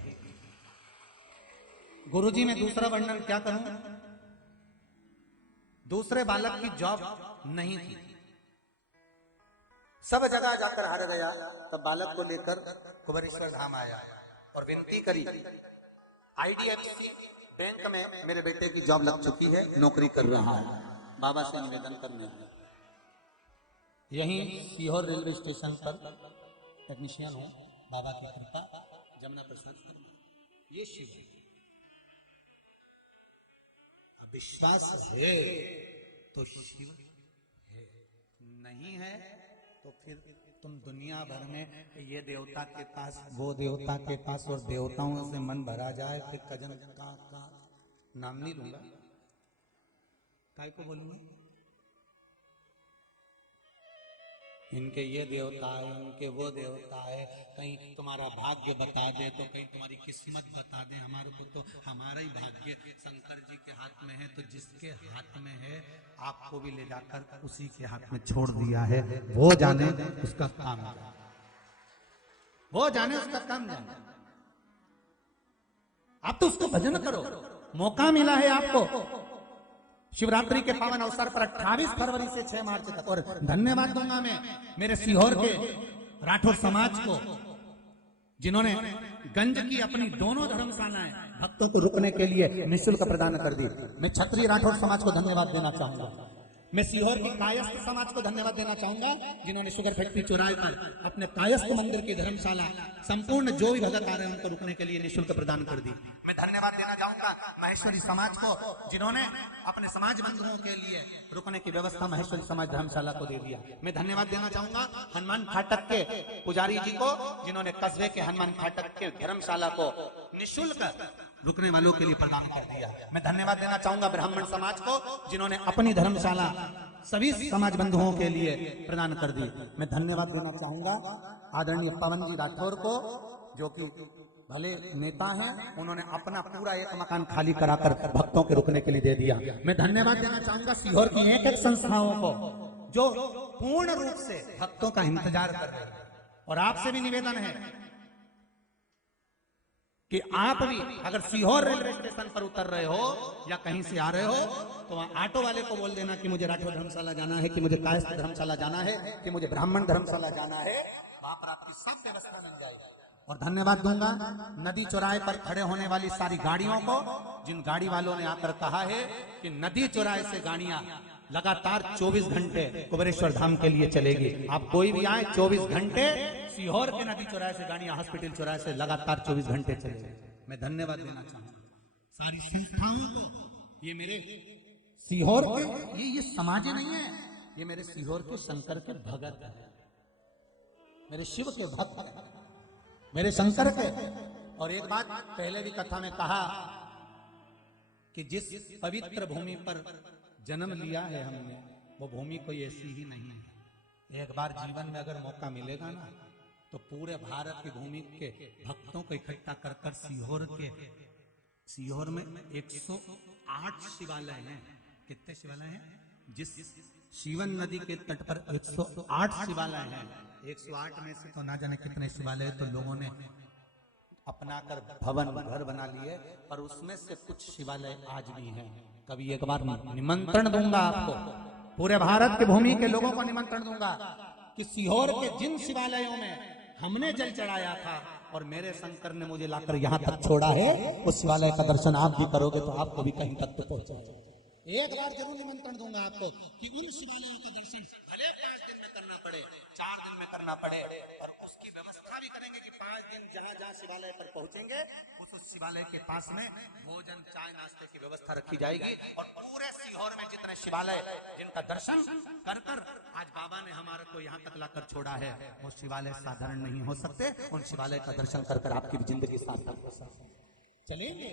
गुरुजी मैं दूसरा वर्णन क्या करूं, दूसरे बालक की जॉब नहीं थी, सब जगह जाकर हार गया, तब बालक को लेकर कुबेरेश्वर धाम आया और विनती करी, IDFC बैंक में मेरे बेटे की जॉब लग चुकी है, नौकरी कर रहा है, बाबा से निवेदन करने। यहीं सीहोर रेलवे स्टेशन पर टेक्नीशियन हूं, बाबा की कृपा, जमुना प्रसाद, ये शिव है। अब विश्वास है तो शिव है, नहीं है तो फिर तुम दुनिया भर में ये देवता के पास वो देवता के पास और देवताओं से मन भरा जाए, फिर कजन का नाम नहीं लूंगा, काय को बोलूंगा, इनके ये देवता है इनके वो देवता है, कहीं तुम्हारा भाग्य बता दे तो कहीं तुम्हारी किस्मत बता दे, हमारे को तो हमारा ही भाग्य शंकर जी के हाथ में है, तो जिसके हाथ में है आपको भी ले जाकर उसी के हाथ में छोड़ दिया है, वो जाने उसका काम जाने, वो जाने उसका काम जाने। आप तो उसको भजन करो, मौका मिला है आपको शिवरात्रि के पावन अवसर पर 28 फरवरी से 6 मार्च तक। और धन्यवाद दूंगा मैं मेरे सीहोर के राठौर समाज को, जिन्होंने गंज की अपनी दोनों धर्मशालाएं भक्तों को रुकने के लिए निःशुल्क प्रदान कर दी। मैं क्षत्रिय राठौर समाज को धन्यवाद देना चाहूंगा, मैं सीहोर की कायस्थ समाज को धन्यवाद देना चाहूंगा, जिन्होंने शुगर फैक्ट्री चौराहे पर अपने कायस्थ मंदिर की धर्मशाला संपूर्ण जो भी भगत आ रहे हैं उनको रुकने के लिए निःशुल्क प्रदान कर दी। मैं धन्यवाद देना चाहूंगा महेश्वरी समाज को, जिन्होंने अपने समाज बंधुओं के लिए रुकने की व्यवस्था महेश्वरी समाज धर्मशाला को दे दिया। मैं धन्यवाद देना चाहूंगा हनुमान फाटक के पुजारी जी को, जिन्होंने कस्बे के हनुमान फाटक के धर्मशाला को निःशुल्क रुकने वालों के लिए प्रदान कर दिया। मैं धन्यवाद देना चाहूंगा ब्राह्मण समाज को, जिन्होंने अपनी धर्मशाला सभी समाज बंधुओं के लिए प्रदान कर दी। मैं धन्यवाद देना चाहूंगा आदरणीय पवन जी राठौर को, जो कि भले नेता हैं, उन्होंने अपना पूरा एक मकान खाली कराकर भक्तों के रुकने के लिए दे दिया। मैं धन्यवाद देना चाहूंगा सीहोर की एक एक संस्थाओं को, जो पूर्ण रूप से भक्तों का इंतजार कर रहे हैं। और आपसे भी निवेदन है कि आप भी अगर सीहोर रेलवे स्टेशन पर उतर रहे हो या कहीं से आ रहे हो, तो वहां ऑटो वाले को बोल देना कि मुझे राठौर धर्मशाला जाना है, कि मुझे कायस्थ धर्मशाला जाना है, कि मुझे ब्राह्मण धर्मशाला जाना है, वहां पर आपकी सब व्यवस्था मिल जाएगी। और धन्यवाद दूंगा नदी चौराहे पर खड़े होने वाली सारी गाड़ियों को, जिन गाड़ी वालों ने आकर कहा है कि नदी चौराहे से गाड़ियां लगातार 24 घंटे कुबेरेश्वर धाम के लिए चलेगी। आप कोई भी आए 24 घंटे सीहोर के नदी चौराहे से गाड़ियां हॉस्पिटल चौराहे से लगातार 24 घंटे चलेगी। मैं धन्यवाद देना चाहूंगा सारी संस्थाओं को, ये मेरे सीहोर के ये समाज नहीं है, ये मेरे सीहोर के शंकर के भगत है, मेरे शिव के भक्त है, मेरे शंकर के। और एक बात पहले भी कथा में कहा कि जिस पवित्र भूमि पर जन्म लिया है हमने, वो भूमि कोई ऐसी ही नहीं है। एक बार जीवन में अगर मौका मिलेगा ना, तो पूरे भारत की भूमि के भक्तों को इकट्ठा कर कर सीहोर में 108 शिवालय हैं। कितने शिवालय हैं? जिस शिवन नदी के तट पर 108 शिवालय हैं। 108 में से तो ना जाने कितने शिवालय तो लोगों ने अपना कर भवन घर बना लिए, पर उसमें से कुछ शिवालय आज भी हैं। कभी एक बार निमंत्रण दूंगा आपको, पूरे भारत की भूमि के लोगों को निमंत्रण दूंगा कि सीहोर के जिन शिवालयों में हमने जल चढ़ाया था और मेरे शंकर ने मुझे लाकर यहाँ तक छोड़ा है, उस शिवालय का दर्शन आप भी करोगे तो आपको भी कहीं तक तो पहुंचाएगा। एक बार जरूर निमंत्रण दूंगा आपको कि उन शिवालयों का दर्शन भले 5 दिन में करना पड़े, 4 दिन में करना पड़े, और उसकी व्यवस्था भी करेंगे कि 5 दिन जहां जहां शिवालय पर पहुंचेंगे उस शिवालय के पास में भोजन चाय नाश्ते की व्यवस्था रखी जाएगी। और पूरे सीहोर में जितने शिवालय जिनका दर्शन कर कर आज बाबा ने हमारे को यहाँ तक लाकर छोड़ा है, वो शिवालय साधारण नहीं हो सकते। उन शिवालय का दर्शन कर कर आपकी भी जिंदगी सार्थक हो सकती है। चलेंगे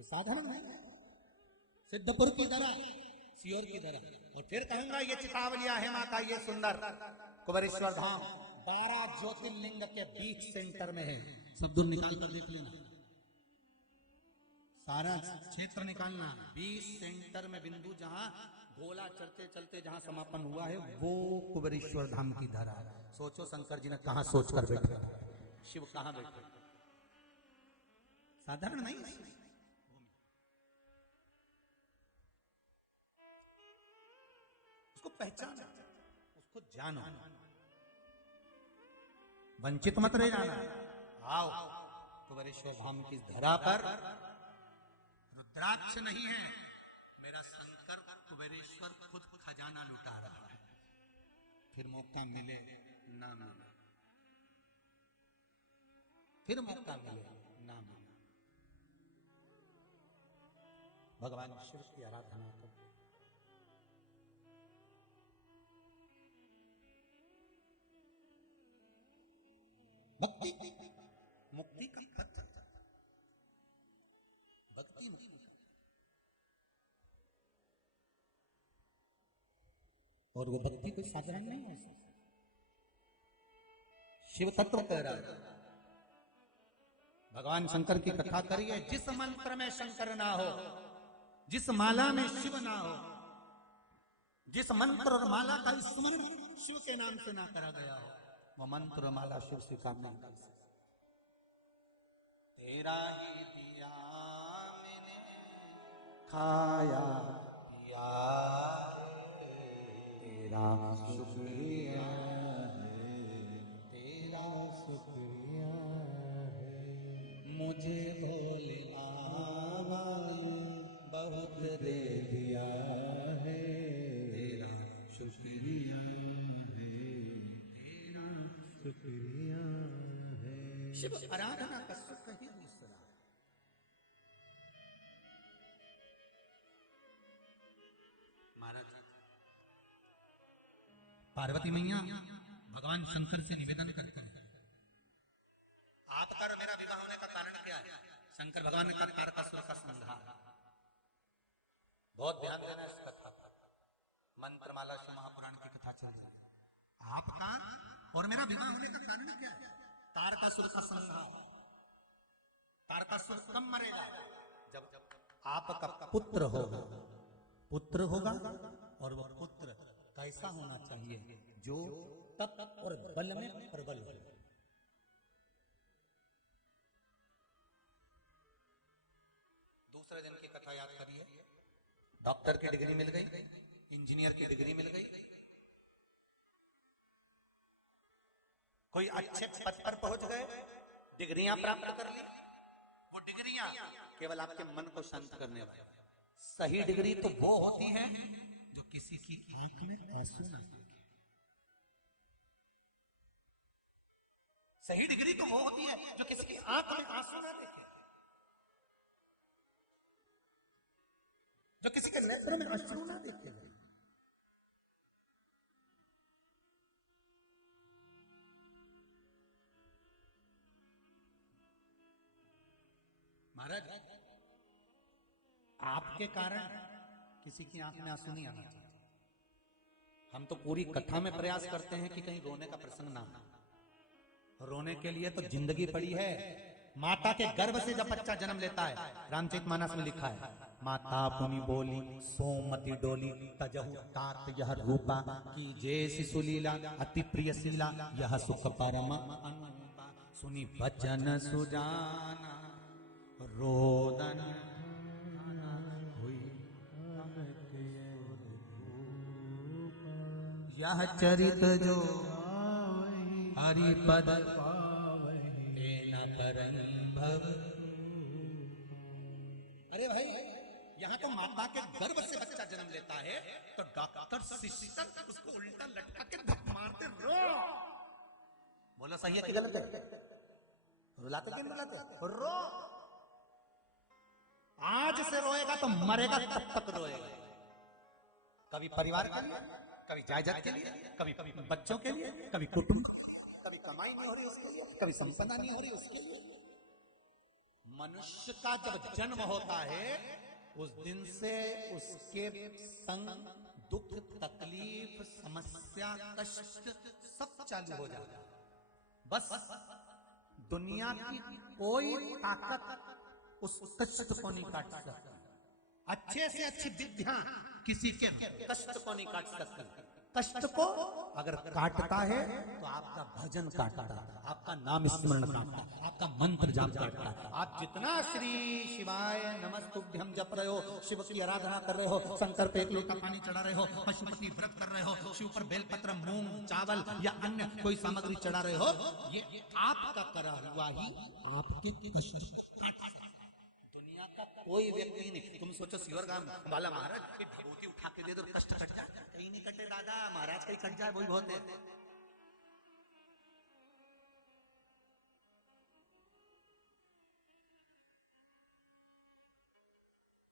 साधारण नहीं, सिद्धपुर की तरह, सियोर की तरह। और फिर कहूंगा ये चितावलिया है माँ का ये सुंदर कुबेरेश्वर धाम 12 ज्योतिर्लिंग के बीच सेंटर में है। सब दूर निकाल कर देख लेना, सारा क्षेत्र निकालना। 20 सेंटर में बिंदु जहां गोला चलते चलते जहां समापन हुआ है वो कुबेरेश्वर धाम की धरा है। सोचो शंकर जी ने कहां सोच कर बैठे, शिव कहां बैठे, साधारण नहीं है। उसको पहचानो, उसको जानो, वंचित मत रह जाना। आओ कुबेरेश्वर धाम की धरा पर रुद्राक्ष नहीं है, मेरा शंकर कुबेरेश्वर खुद खजाना लुटा रहा है। फिर मौका मिले ना मिले, फिर मौका मिले ना मिले, भगवान शिव की आराधना करो। भक्ति मुक्ति का पथ, भक्ति मुक्ति। और वो भक्ति कोई साधारण नहीं है, शिव तत्व कह रहा है। भगवान शंकर की कथा करिए, जिस मंत्र में शंकर ना हो, जिस माला में शिव ना हो, जिस मंत्र और माला का स्मरण शिव के नाम से ना करा गया हो, वो मंत्र और माला शिव से काम नहीं कर सकता। तेरा ही दिया मैंने खाया पिया, तेरा शुक्रिया है, तेरा शुक्रिया है, मुझे भोलेनाथ बहुत दे दिया है, तेरा शुक्रिया है, तेरा शुक्रिया है। शिव आराधना का सुख ही दूसरा। महाराज पार्वती मैया भगवान शंकर से निवेदन करते हैं, आपका और मेरा विवाह होने का कारण क्या है? शंकर भगवान ने कहा तारकासुर का संहार। बहुत ध्यान देना इस कथा पर, मंत्रमाला से महापुराण की कथा चल रही है। आपका और मेरा विवाह होने का कारण क्या है? तारकासुर का संहार। तारकासुर कब मरेगा? जब आपका पुत्र होगा, पुत्र होगा, और वह पुत्र कैसा होना चाहिए? जो तप और बल में प्रबल हो। दूसरे दिन की कथा याद करिए, डॉक्टर की डिग्री मिल गई, इंजीनियर की डिग्री मिल गई, कोई अच्छे पद पर पहुंच गए, डिग्रियां प्राप्त कर ली। वो डिग्रियां केवल आपके मन को शांत करने वाली। सही डिग्री तो वो होती है जो किसी की आंख में आंसू ना देखे। सही डिग्री तो वो होती है जो किसी की आंख में आंसू ना देखे, जो किसी के नेत्र में अश्रु ना देखे। महाराज आपके कारण किसी की आंख में आंसू नहीं आना चाहिए। हम तो पूरी कथा में प्रयास करते हैं कि कहीं रोने का प्रसंग ना हो। रोने के लिए तो जिंदगी पड़ी है। माता के गर्भ से जब बच्चा जन्म लेता है, रामचरितमानस में लिखा है, माता पुनि बोली सोमति डोली तजहु तात यह रूपा की जय शिशुलीला अति प्रिय शीला यह सुख परम अनुपा सुनी बचन सुजाना रोदन हुई यह चरित जो हरिपद तेना परम भव। अरे भाई, यहाँ तो माता के गर्भ से बच्चा जन्म लेता है तो डॉक्टर शिक्षक उसको उल्टा लटका के धक मारते, रो। बोलो सही है कि गलत है? रुलाते कि नहीं रुलाते? रो। आज से रोएगा तो मरेगा तब तक रोएगा। कभी परिवार के लिए, कभी जायदाद के लिए, कभी बच्चों के लिए, कभी कुटुंब, कभी कमाई नहीं हो रही उसके लिए, कभी संपदा नहीं हो रही उसके लिए। मनुष्य का जब जन्म होता है उस दिन से उसके संग दुख, तकलीफ, समस्या, कष्ट सब चालू हो जाता। बस दुनिया की कोई ताकत उस कष्ट को नहीं काट सकती। अच्छे से अच्छी विद्या किसी के कष्ट को नहीं काट सकती। कष्ट को अगर काटता है तो आपका भजन काटता है, आपका नाम स्मरण काटता है, आपका मंत्र जाप काटता है। आप जितना श्री शिवाय नमस्तुभ्यम जप रहे हो, शिव की आराधना कर रहे हो, शंकर पे एक लोटा पानी चढ़ा रहे हो, पशुपति व्रत कर रहे हो, शिव पर बेलपत्र, मूंग, चावल या अन्य कोई सामग्री चढ़ा रहे हो, ये आपका करा हुआ ही आपके कष्ट दुनिया का कोई व्यक्ति नहीं। तुम सोचो शिवरगाम वाला महाराज विभूति उठा के दे दो, कष्ट कट जाए? कहीं नहीं कटे दादा, महाराज कहीं कट जाए वही बहुत है।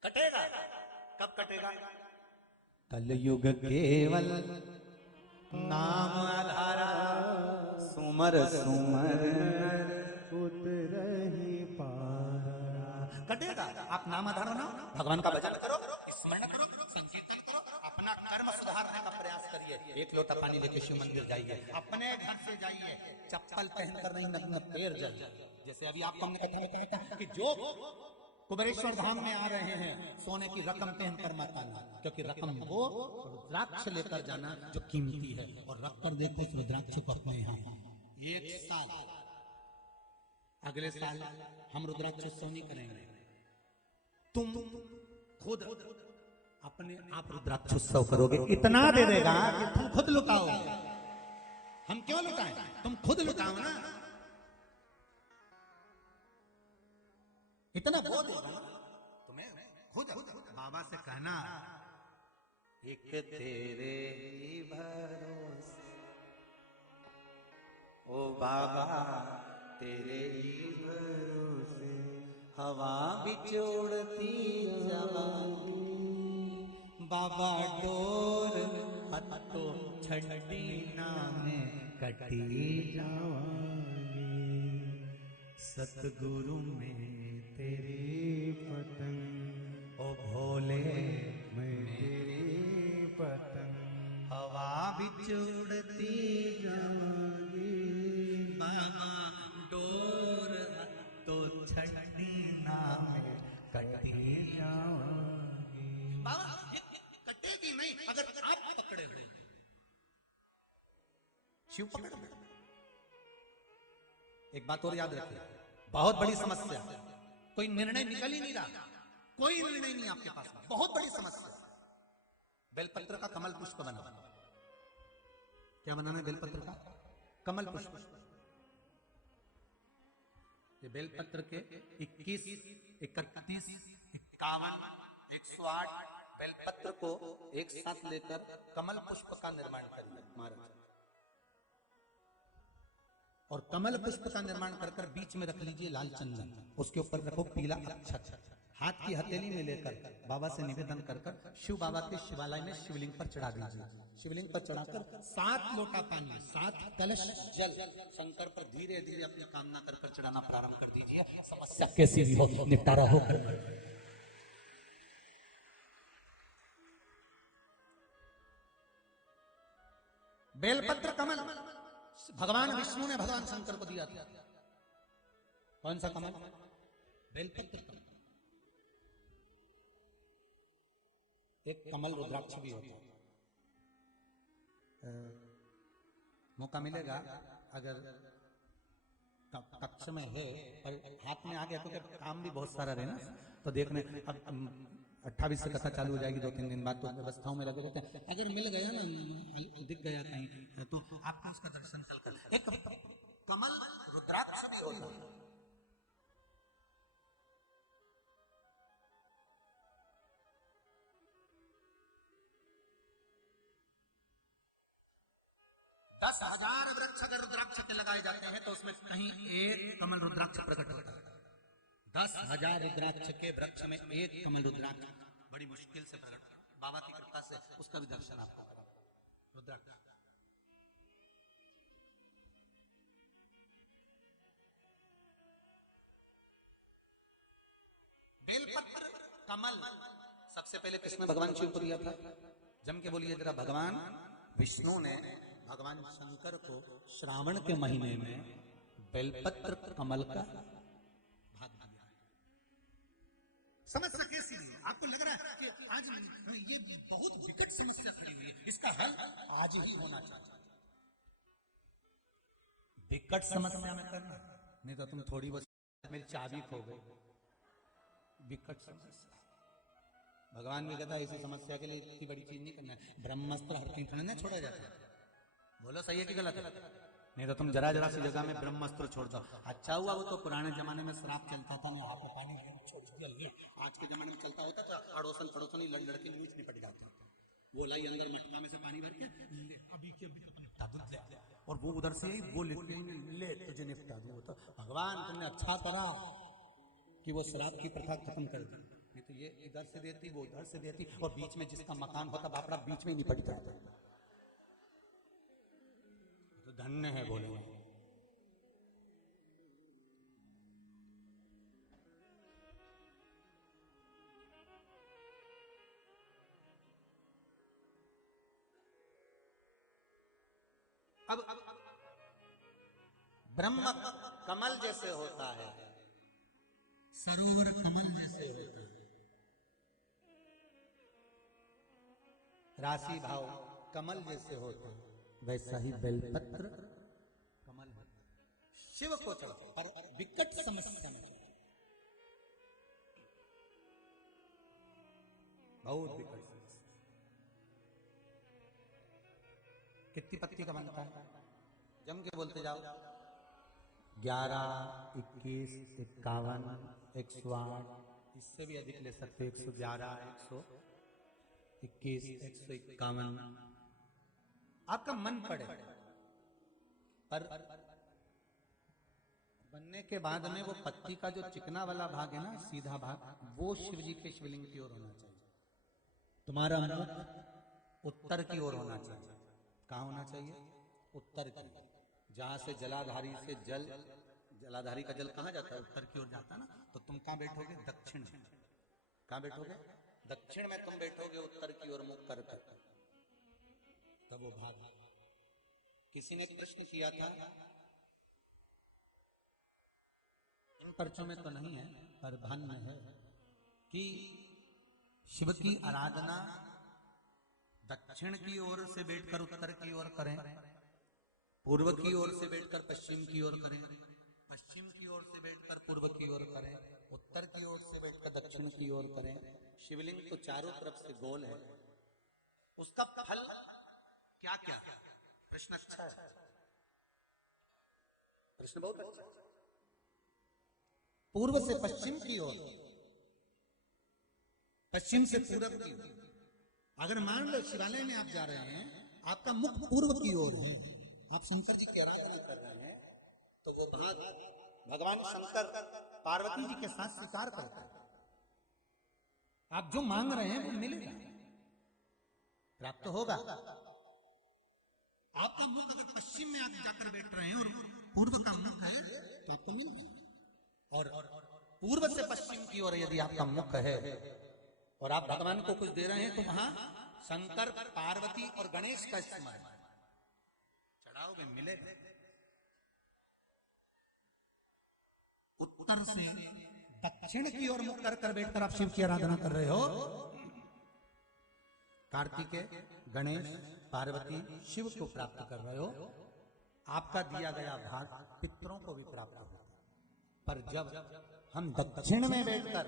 कटेगा, कब कटेगा? कलयुग केवल नाम आधारा, सुमर सुमर उतरहि पारा। कटेगा। आप नाम आधार बनाओ, भगवान का भजन करो, स्मरण करो, संकीर्तन करो, अपना कर्म सुधारने का प्रयास करिए। एक लोटा पानी लेके शिव मंदिर जाइए, अपने घर से जाइए, चप्पल पहनकर नहीं, नग्न पैर जाइए। जैसे अभी आपको हमने कथा में कहा था कि जो कुबेरेश्वर धाम में आ रहे हैं, सोने की रकम पहनकर मत आना, क्योंकि रकम वो रुद्राक्ष लेकर जाना जो कीमती है। और रख कर देखो उस रुद्राक्ष को अपने यहाँ। एक साल, अगले साल हम रुद्राक्षोत्सव नहीं करेंगे, तुम खुद अपने आप रुद्राक्षोत्सव करोगे। इतना दे देगा कि तुम खुद लुटाओ। हम क्यों लुटाएं? तुम खुद लुटाओ ना। इतना वो देगा तुम्हें, खुद बाबा से कहना, एक तेरे ही भरोसे, ओ बाबा तेरे ही भरोसे, हवा बिछोड़ती जाएगी, बाबा डोर हत्तो छड़ी नामे कटी जाएंगे, सतगुरु में तेरी पतंग, ओ भोले मैं तेरी पतंग, हवा बिछोड़ती जाएगी, बाबा डोर तो छड़ी नामे कटी जाएंगे। बाबा ये कटेगी नहीं अगर आप पकड़े हुए। शिव पकड़ में। एक बात और याद रखिए, बहुत बड़ी समस्या, कोई निर्णय निकल ही नहीं रहा, कोई निर्णय नहीं आपके पास, बहुत बड़ी समस्या। बेलपत्र का कमल पुष्प बनाना। क्या बनाना है? बेलपत्र का कमल पुष्प। ये बेलपत्र के 21, 31, 51, 108 बेलपत्र को एक साथ लेकर कमल पुष्प का निर्माण करिए महाराज। और कमल पुष्प का निर्माण कर कर बीच में रख लीजिए लाल चंदन, उसके ऊपर रखो पीला अक्षत, हाथ की हथेली में लेकर बाबा से निवेदन कर कर शिव बाबा के शिवालय में शिवलिंग पर चढ़ा दीजिए। शिवलिंग पर चढ़ाकर 7 लोटा पानी, 7 कलश जल शंकर पर धीरे धीरे अपनी कामना कर कर चढ़ाना प्रारंभ कर दीजिए। समस्या कैसी भी हो निपटारा हो। बेलपत्र कमल भगवान विष्णु ने भगवान शंकर को दिया था। कौन सा कमल? बेलपत्र कमल। एक कमल रुद्राक्ष भी होता है। मौका मिलेगा अगर कक्ष में है पर हाथ में आ गया, क्योंकि काम भी बहुत सारा रहे ना, तो देखने अब 28 से कथा चालू हो जाएगी, 2-3 दिन बाद, तो व्यवस्थाओं में लगे रहते हैं। अगर मिल गया ना, दिख गया कहीं, तो आपको उसका दर्शन कल कर। एक कमल रुद्राक्ष भी होता है। दस 10,000 वृक्ष अगर रुद्राक्ष के लगाए जाते हैं तो उसमें कहीं एक कमल रुद्राक्ष प्रकट होता है। 10,000 रुद्राक्ष के वृक्ष में एक कमल रुद्राक्ष बड़ी मुश्किल से प्रकट, बाबा की कृपा से उसका भी दर्शन आपको करें। रुद्राक्ष बेलपत्र कमल सबसे पहले किसने भगवान शिव को दिया था? जम के बोलिए जरा। भगवान विष्णु ने भगवान शंकर को श्रावण के महीने में बेलपत्र कमल का भाग दिया। समस्या कैसी नहीं है? आपको लग रहा है कि आज ये बहुत विकट समस्या खड़ी हुई है, इसका हल आज ही होना चाहिए। विकट समस्या में करना, नहीं तो तुम थोड़ी बहुत मेरी चाबी खो गई। विकट समस्या, भगवान भी कहता है ऐसी समस्या के लिए इतनी बड़ी चीज नहीं करना है। ब्रह्मास्त्र हर तीन नहीं छोड़ा जाता। बोलो सही है कि गलत है? नहीं तो तुम जरा जरा सी जगह में ब्रह्मास्त्र छोड़ दो। अच्छा हुआ वो तो पुराने जमाने में श्राप चलता था, यहाँ पे पानी छोड़ दिया। आज के जमाने में चलता होता था, अड़ोसन पड़ोसन ही लड़ के नीच निपट जाते। वो लाई अंदर मटका में से पानी भर के ले, अभी के निपटा दूं ले, और वो उधर से वो ले तुझे निपटा दूं। तो भगवान तुमने अच्छा करा कि वो श्राप की प्रथा खत्म कर दी, नहीं तो ये इधर से देती वो उधर से देती, और बीच में जिसका मकान होता बापड़ा बीच में ही निपट जाता। तो धन्य है बोले। अब ब्रह्म कमल जैसे होता है, सरोवर कमल जैसे होता है, राशि भाव कमल जैसे होता है, वैसा ही बेलपत्र कमल है। शिव को चढ़ाओ, पर विकट समस्या में बहुत विकट समस्या। कितनी पत्ती का बनता है? जम के बोलते जाओ। 11, 21, 51, 108, इससे भी अधिक ले सकते हो। 111, 121, 151, आपका मन पड़े। पर बनने के बाद में वो पत्ती का जो चिकना वाला भाग है ना, सीधा भाग, वो शिव जी के शिवलिंग की ओर होना चाहिए। तुम्हारा मुख उत्तर की ओर होना चाहिए। कहाँ होना चाहिए? उत्तर की। जहां से जलाधारी से जलाधारी का जल कहाँ जाता है? उत्तर की ओर जाता है ना। तो तुम कहाँ बैठोगे? दक्षिण में। कहाँ बैठोगे? दक्षिण में तुम बैठोगे, उत्तर की ओर मुख कर। तब वो भाग। किसी ने प्रश्न किया था, इन पर्चों में तो नहीं है पर धन में है, कि शिव की आराधना दक्षिण की ओर से बैठकर उत्तर की ओर करें, पूर्व की ओर से बैठकर पश्चिम की ओर करें, पश्चिम की ओर से बैठकर पूर्व की ओर करें, उत्तर की ओर से बैठकर दक्षिण की ओर करें। शिवलिंग तो चारों तरफ से गोल है, उसका फल क्या क्या है? प्रश्न अच्छा है, प्रश्न बहुत अच्छा है। पूर्व से पश्चिम की ओर, पश्चिम से पूर्व की ओर। अगर मान लो शिवालय में आप जा रहे हैं, आपका मुख पूर्व की ओर है, आप शंकर जी की आराधना कर रहे हैं, तो वो भाग भगवान शंकर पार्वती जी के साथ स्वीकार करते हैं। आप जो मांग रहे हैं वो मिलेगा, प्राप्त होगा। आपका मुख अगर पश्चिम में आप जाकर बैठ रहे हैं और पूर्व का मुख है तो आपको मिलेगा। और पूर्व से पश्चिम की ओर यदि आपका मुख है और आप भगवान को कुछ दे रहे हैं, तो वहां शंकर, पार्वती और गणेश का स्मरण चढ़ाओगे, मिलेगा। उत्तर से दक्षिण की ओर मुख कर बैठकर आप शिव की आराधना कर रहे हो, कार्तिकेय, गणेश, पार्वती, शिव को प्राप्त कर रहे हो, आपका दिया गया भाग पितरों को भी प्राप्त होता है। पर जब हम दक्षिण में बैठकर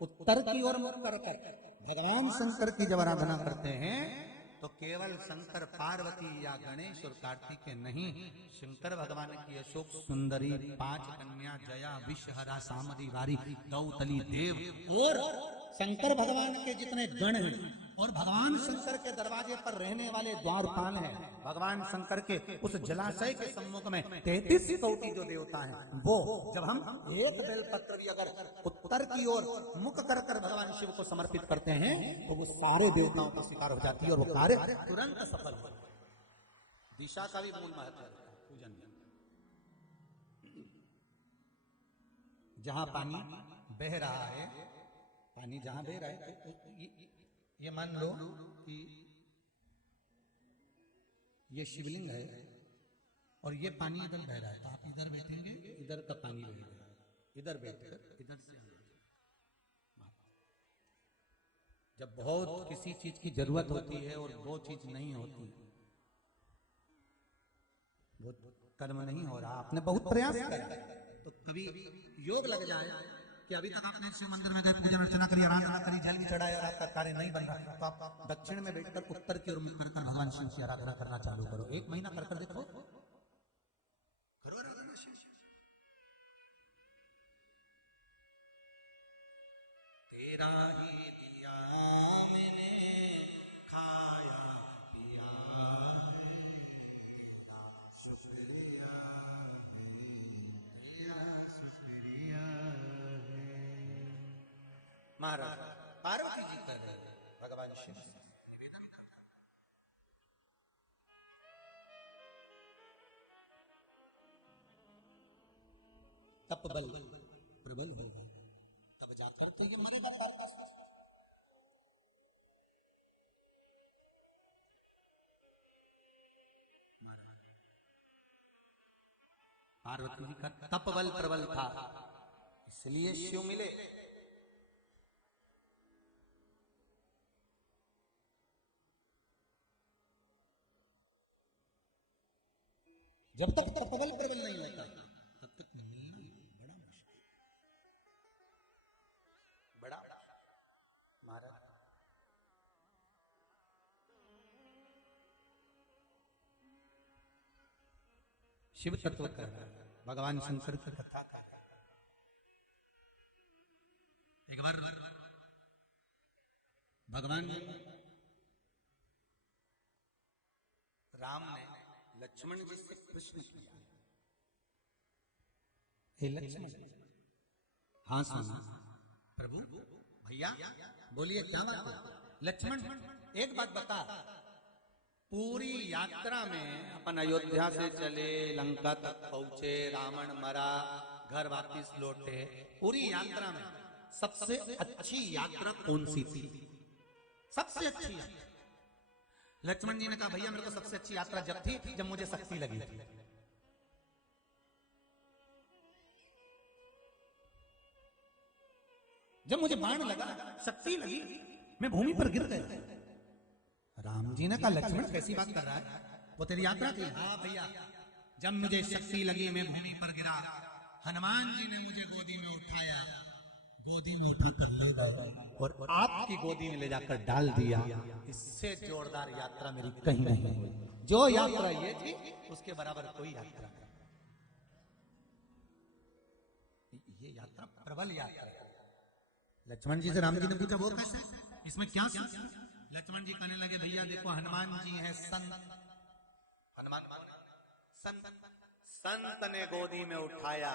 उत्तर की ओर मुख कर भगवान शंकर की जब आराधना करते हैं, तो केवल शंकर, पार्वती या गणेश और कार्तिकेय नहीं, शंकर भगवान की अशोक सुंदरी, 5 कन्या, जया, विषहरा, सामदी, वारी, दौतली, देव और शंकर भगवान के जितने गण हैं, और भगवान शंकर के दरवाजे पर रहने वाले द्वारपाल हैं, भगवान शंकर के उस जलाशय के सम्मुख में 33 कोटि जो देवता हैं, वो जब हम एक बेलपत्र भी अगर उत्तर की ओर मुख कर भगवान शिव को समर्पित करते हैं, तो वो सारे देवताओं को स्वीकार हो जाती है और वो कार्य तुरंत सफल हो। दिशा का भी मूल महत्व है पूजन में। जहां पानी बह रहा है पानी जहां बह रहा है ये मान लो कि ये शिवलिंग है और ये पानी इधर बह रहा है, तो आप इधर बैठेंगे, इधर का पानी बहेगा, इधर बैठकर इधर से आना। जब बहुत किसी चीज की जरूरत होती है और वो चीज नहीं होती, वो कर्म नहीं हो रहा, आपने बहुत प्रयास करा, तो कभी योग लग जाए कि अभी तक आपने शिव मंदिर में गए, पूजन अर्चना करी, आराधना करी, जल भी चढ़ाया और आपका कार्य नहीं बन रहा, तो आप दक्षिण में बैठकर उत्तर की ओर मुख कर भगवान शिव की आराधना करना चालू करो। 1 महीना कर देखो, करो आराधना शिव। तेरा ही दिया मैंने खाया पिया, तेरा शुक्रिया महाराज पार्वती जी कर रहे भगवान शिव से निवेदन कर। तप बल प्रबल होगा तब जाकर तो ये मरेगा पार्वती जी का तप बल प्रबल था, इसलिए शिव मिले। जब तक तपबल प्रबल नहीं होता तब तक मिलना बड़ा मुश्किल, बड़ा महाराज। शिव तत्व कर रहा है, भगवान शंकर की कथा कर रहा है। एक बार भगवान राम ने लक्ष्मण जी से प्रश्न किया, हे लक्ष्मण। हाँ सुना प्रभु, भैया बोलिए क्या बात है। लक्ष्मण एक बात बता, पूरी यात्रा में अपन अयोध्या से चले, लंका तक पहुंचे, रावण मरा, घर वापिस लौटे, पूरी यात्रा में सबसे अच्छी यात्रा कौन सी थी? सबसे अच्छी यात्रा। लक्ष्मण जी ने कहा भैया मेरे को सबसे अच्छी यात्रा जब थी जब मुझे शक्ति लगी थी। जब मुझे बाण लगा, शक्ति लगी, मैं भूमि पर गिर गया। राम जी ने कहा लक्ष्मण कैसी बात कर रहा है, वो तेरी यात्रा थी? हाँ भैया, जब मुझे शक्ति लगी मैं भूमि पर गिरा, हनुमान जी ने मुझे गोदी में उठाया, गोदी में उठाकर ले गए और आपकी गोदी में ले जाकर डाल दिया। इससे जोरदार यात्रा मेरी कहीं नहीं हुई। जो यात्रा ये थी उसके बराबर कोई यात्रा नहीं। ये यात्रा प्रबल यात्रा है। लक्ष्मण जी से राम जी ने पूछा वो कैसे, इसमें क्या सीख? लक्ष्मण जी कहने लगे भैया देखो हनुमान जी हैं संत, हनुमान संत ने गोदी में उठाया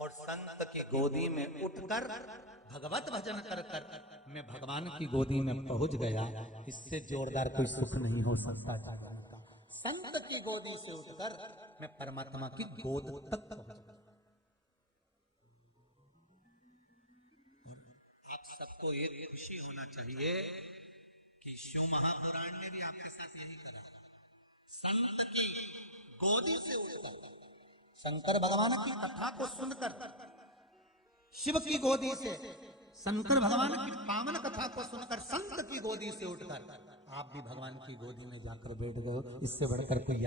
और संत की गोदी में उठकर भगवत भजन कर कर मैं भगवान की गोदी में पहुंच गया। इससे जोरदार कोई सुख नहीं हो सकता जगत का। संत की गोदी से उठकर मैं परमात्मा की गोद तक पहुंच गया। और आप सबको एक खुशी होना चाहिए कि शिव महापुराण ने भी आपके साथ यही कहा, संत की गोदी से उठकर शंकर भगवान की कथा को सुनकर, शिव की गोदी से शंकर भगवान की पावन कथा को सुनकर, संत की गोदी से उठकर आप भी भगवान की गोदी में जाकर बैठ गए। इससे बढ़कर कोई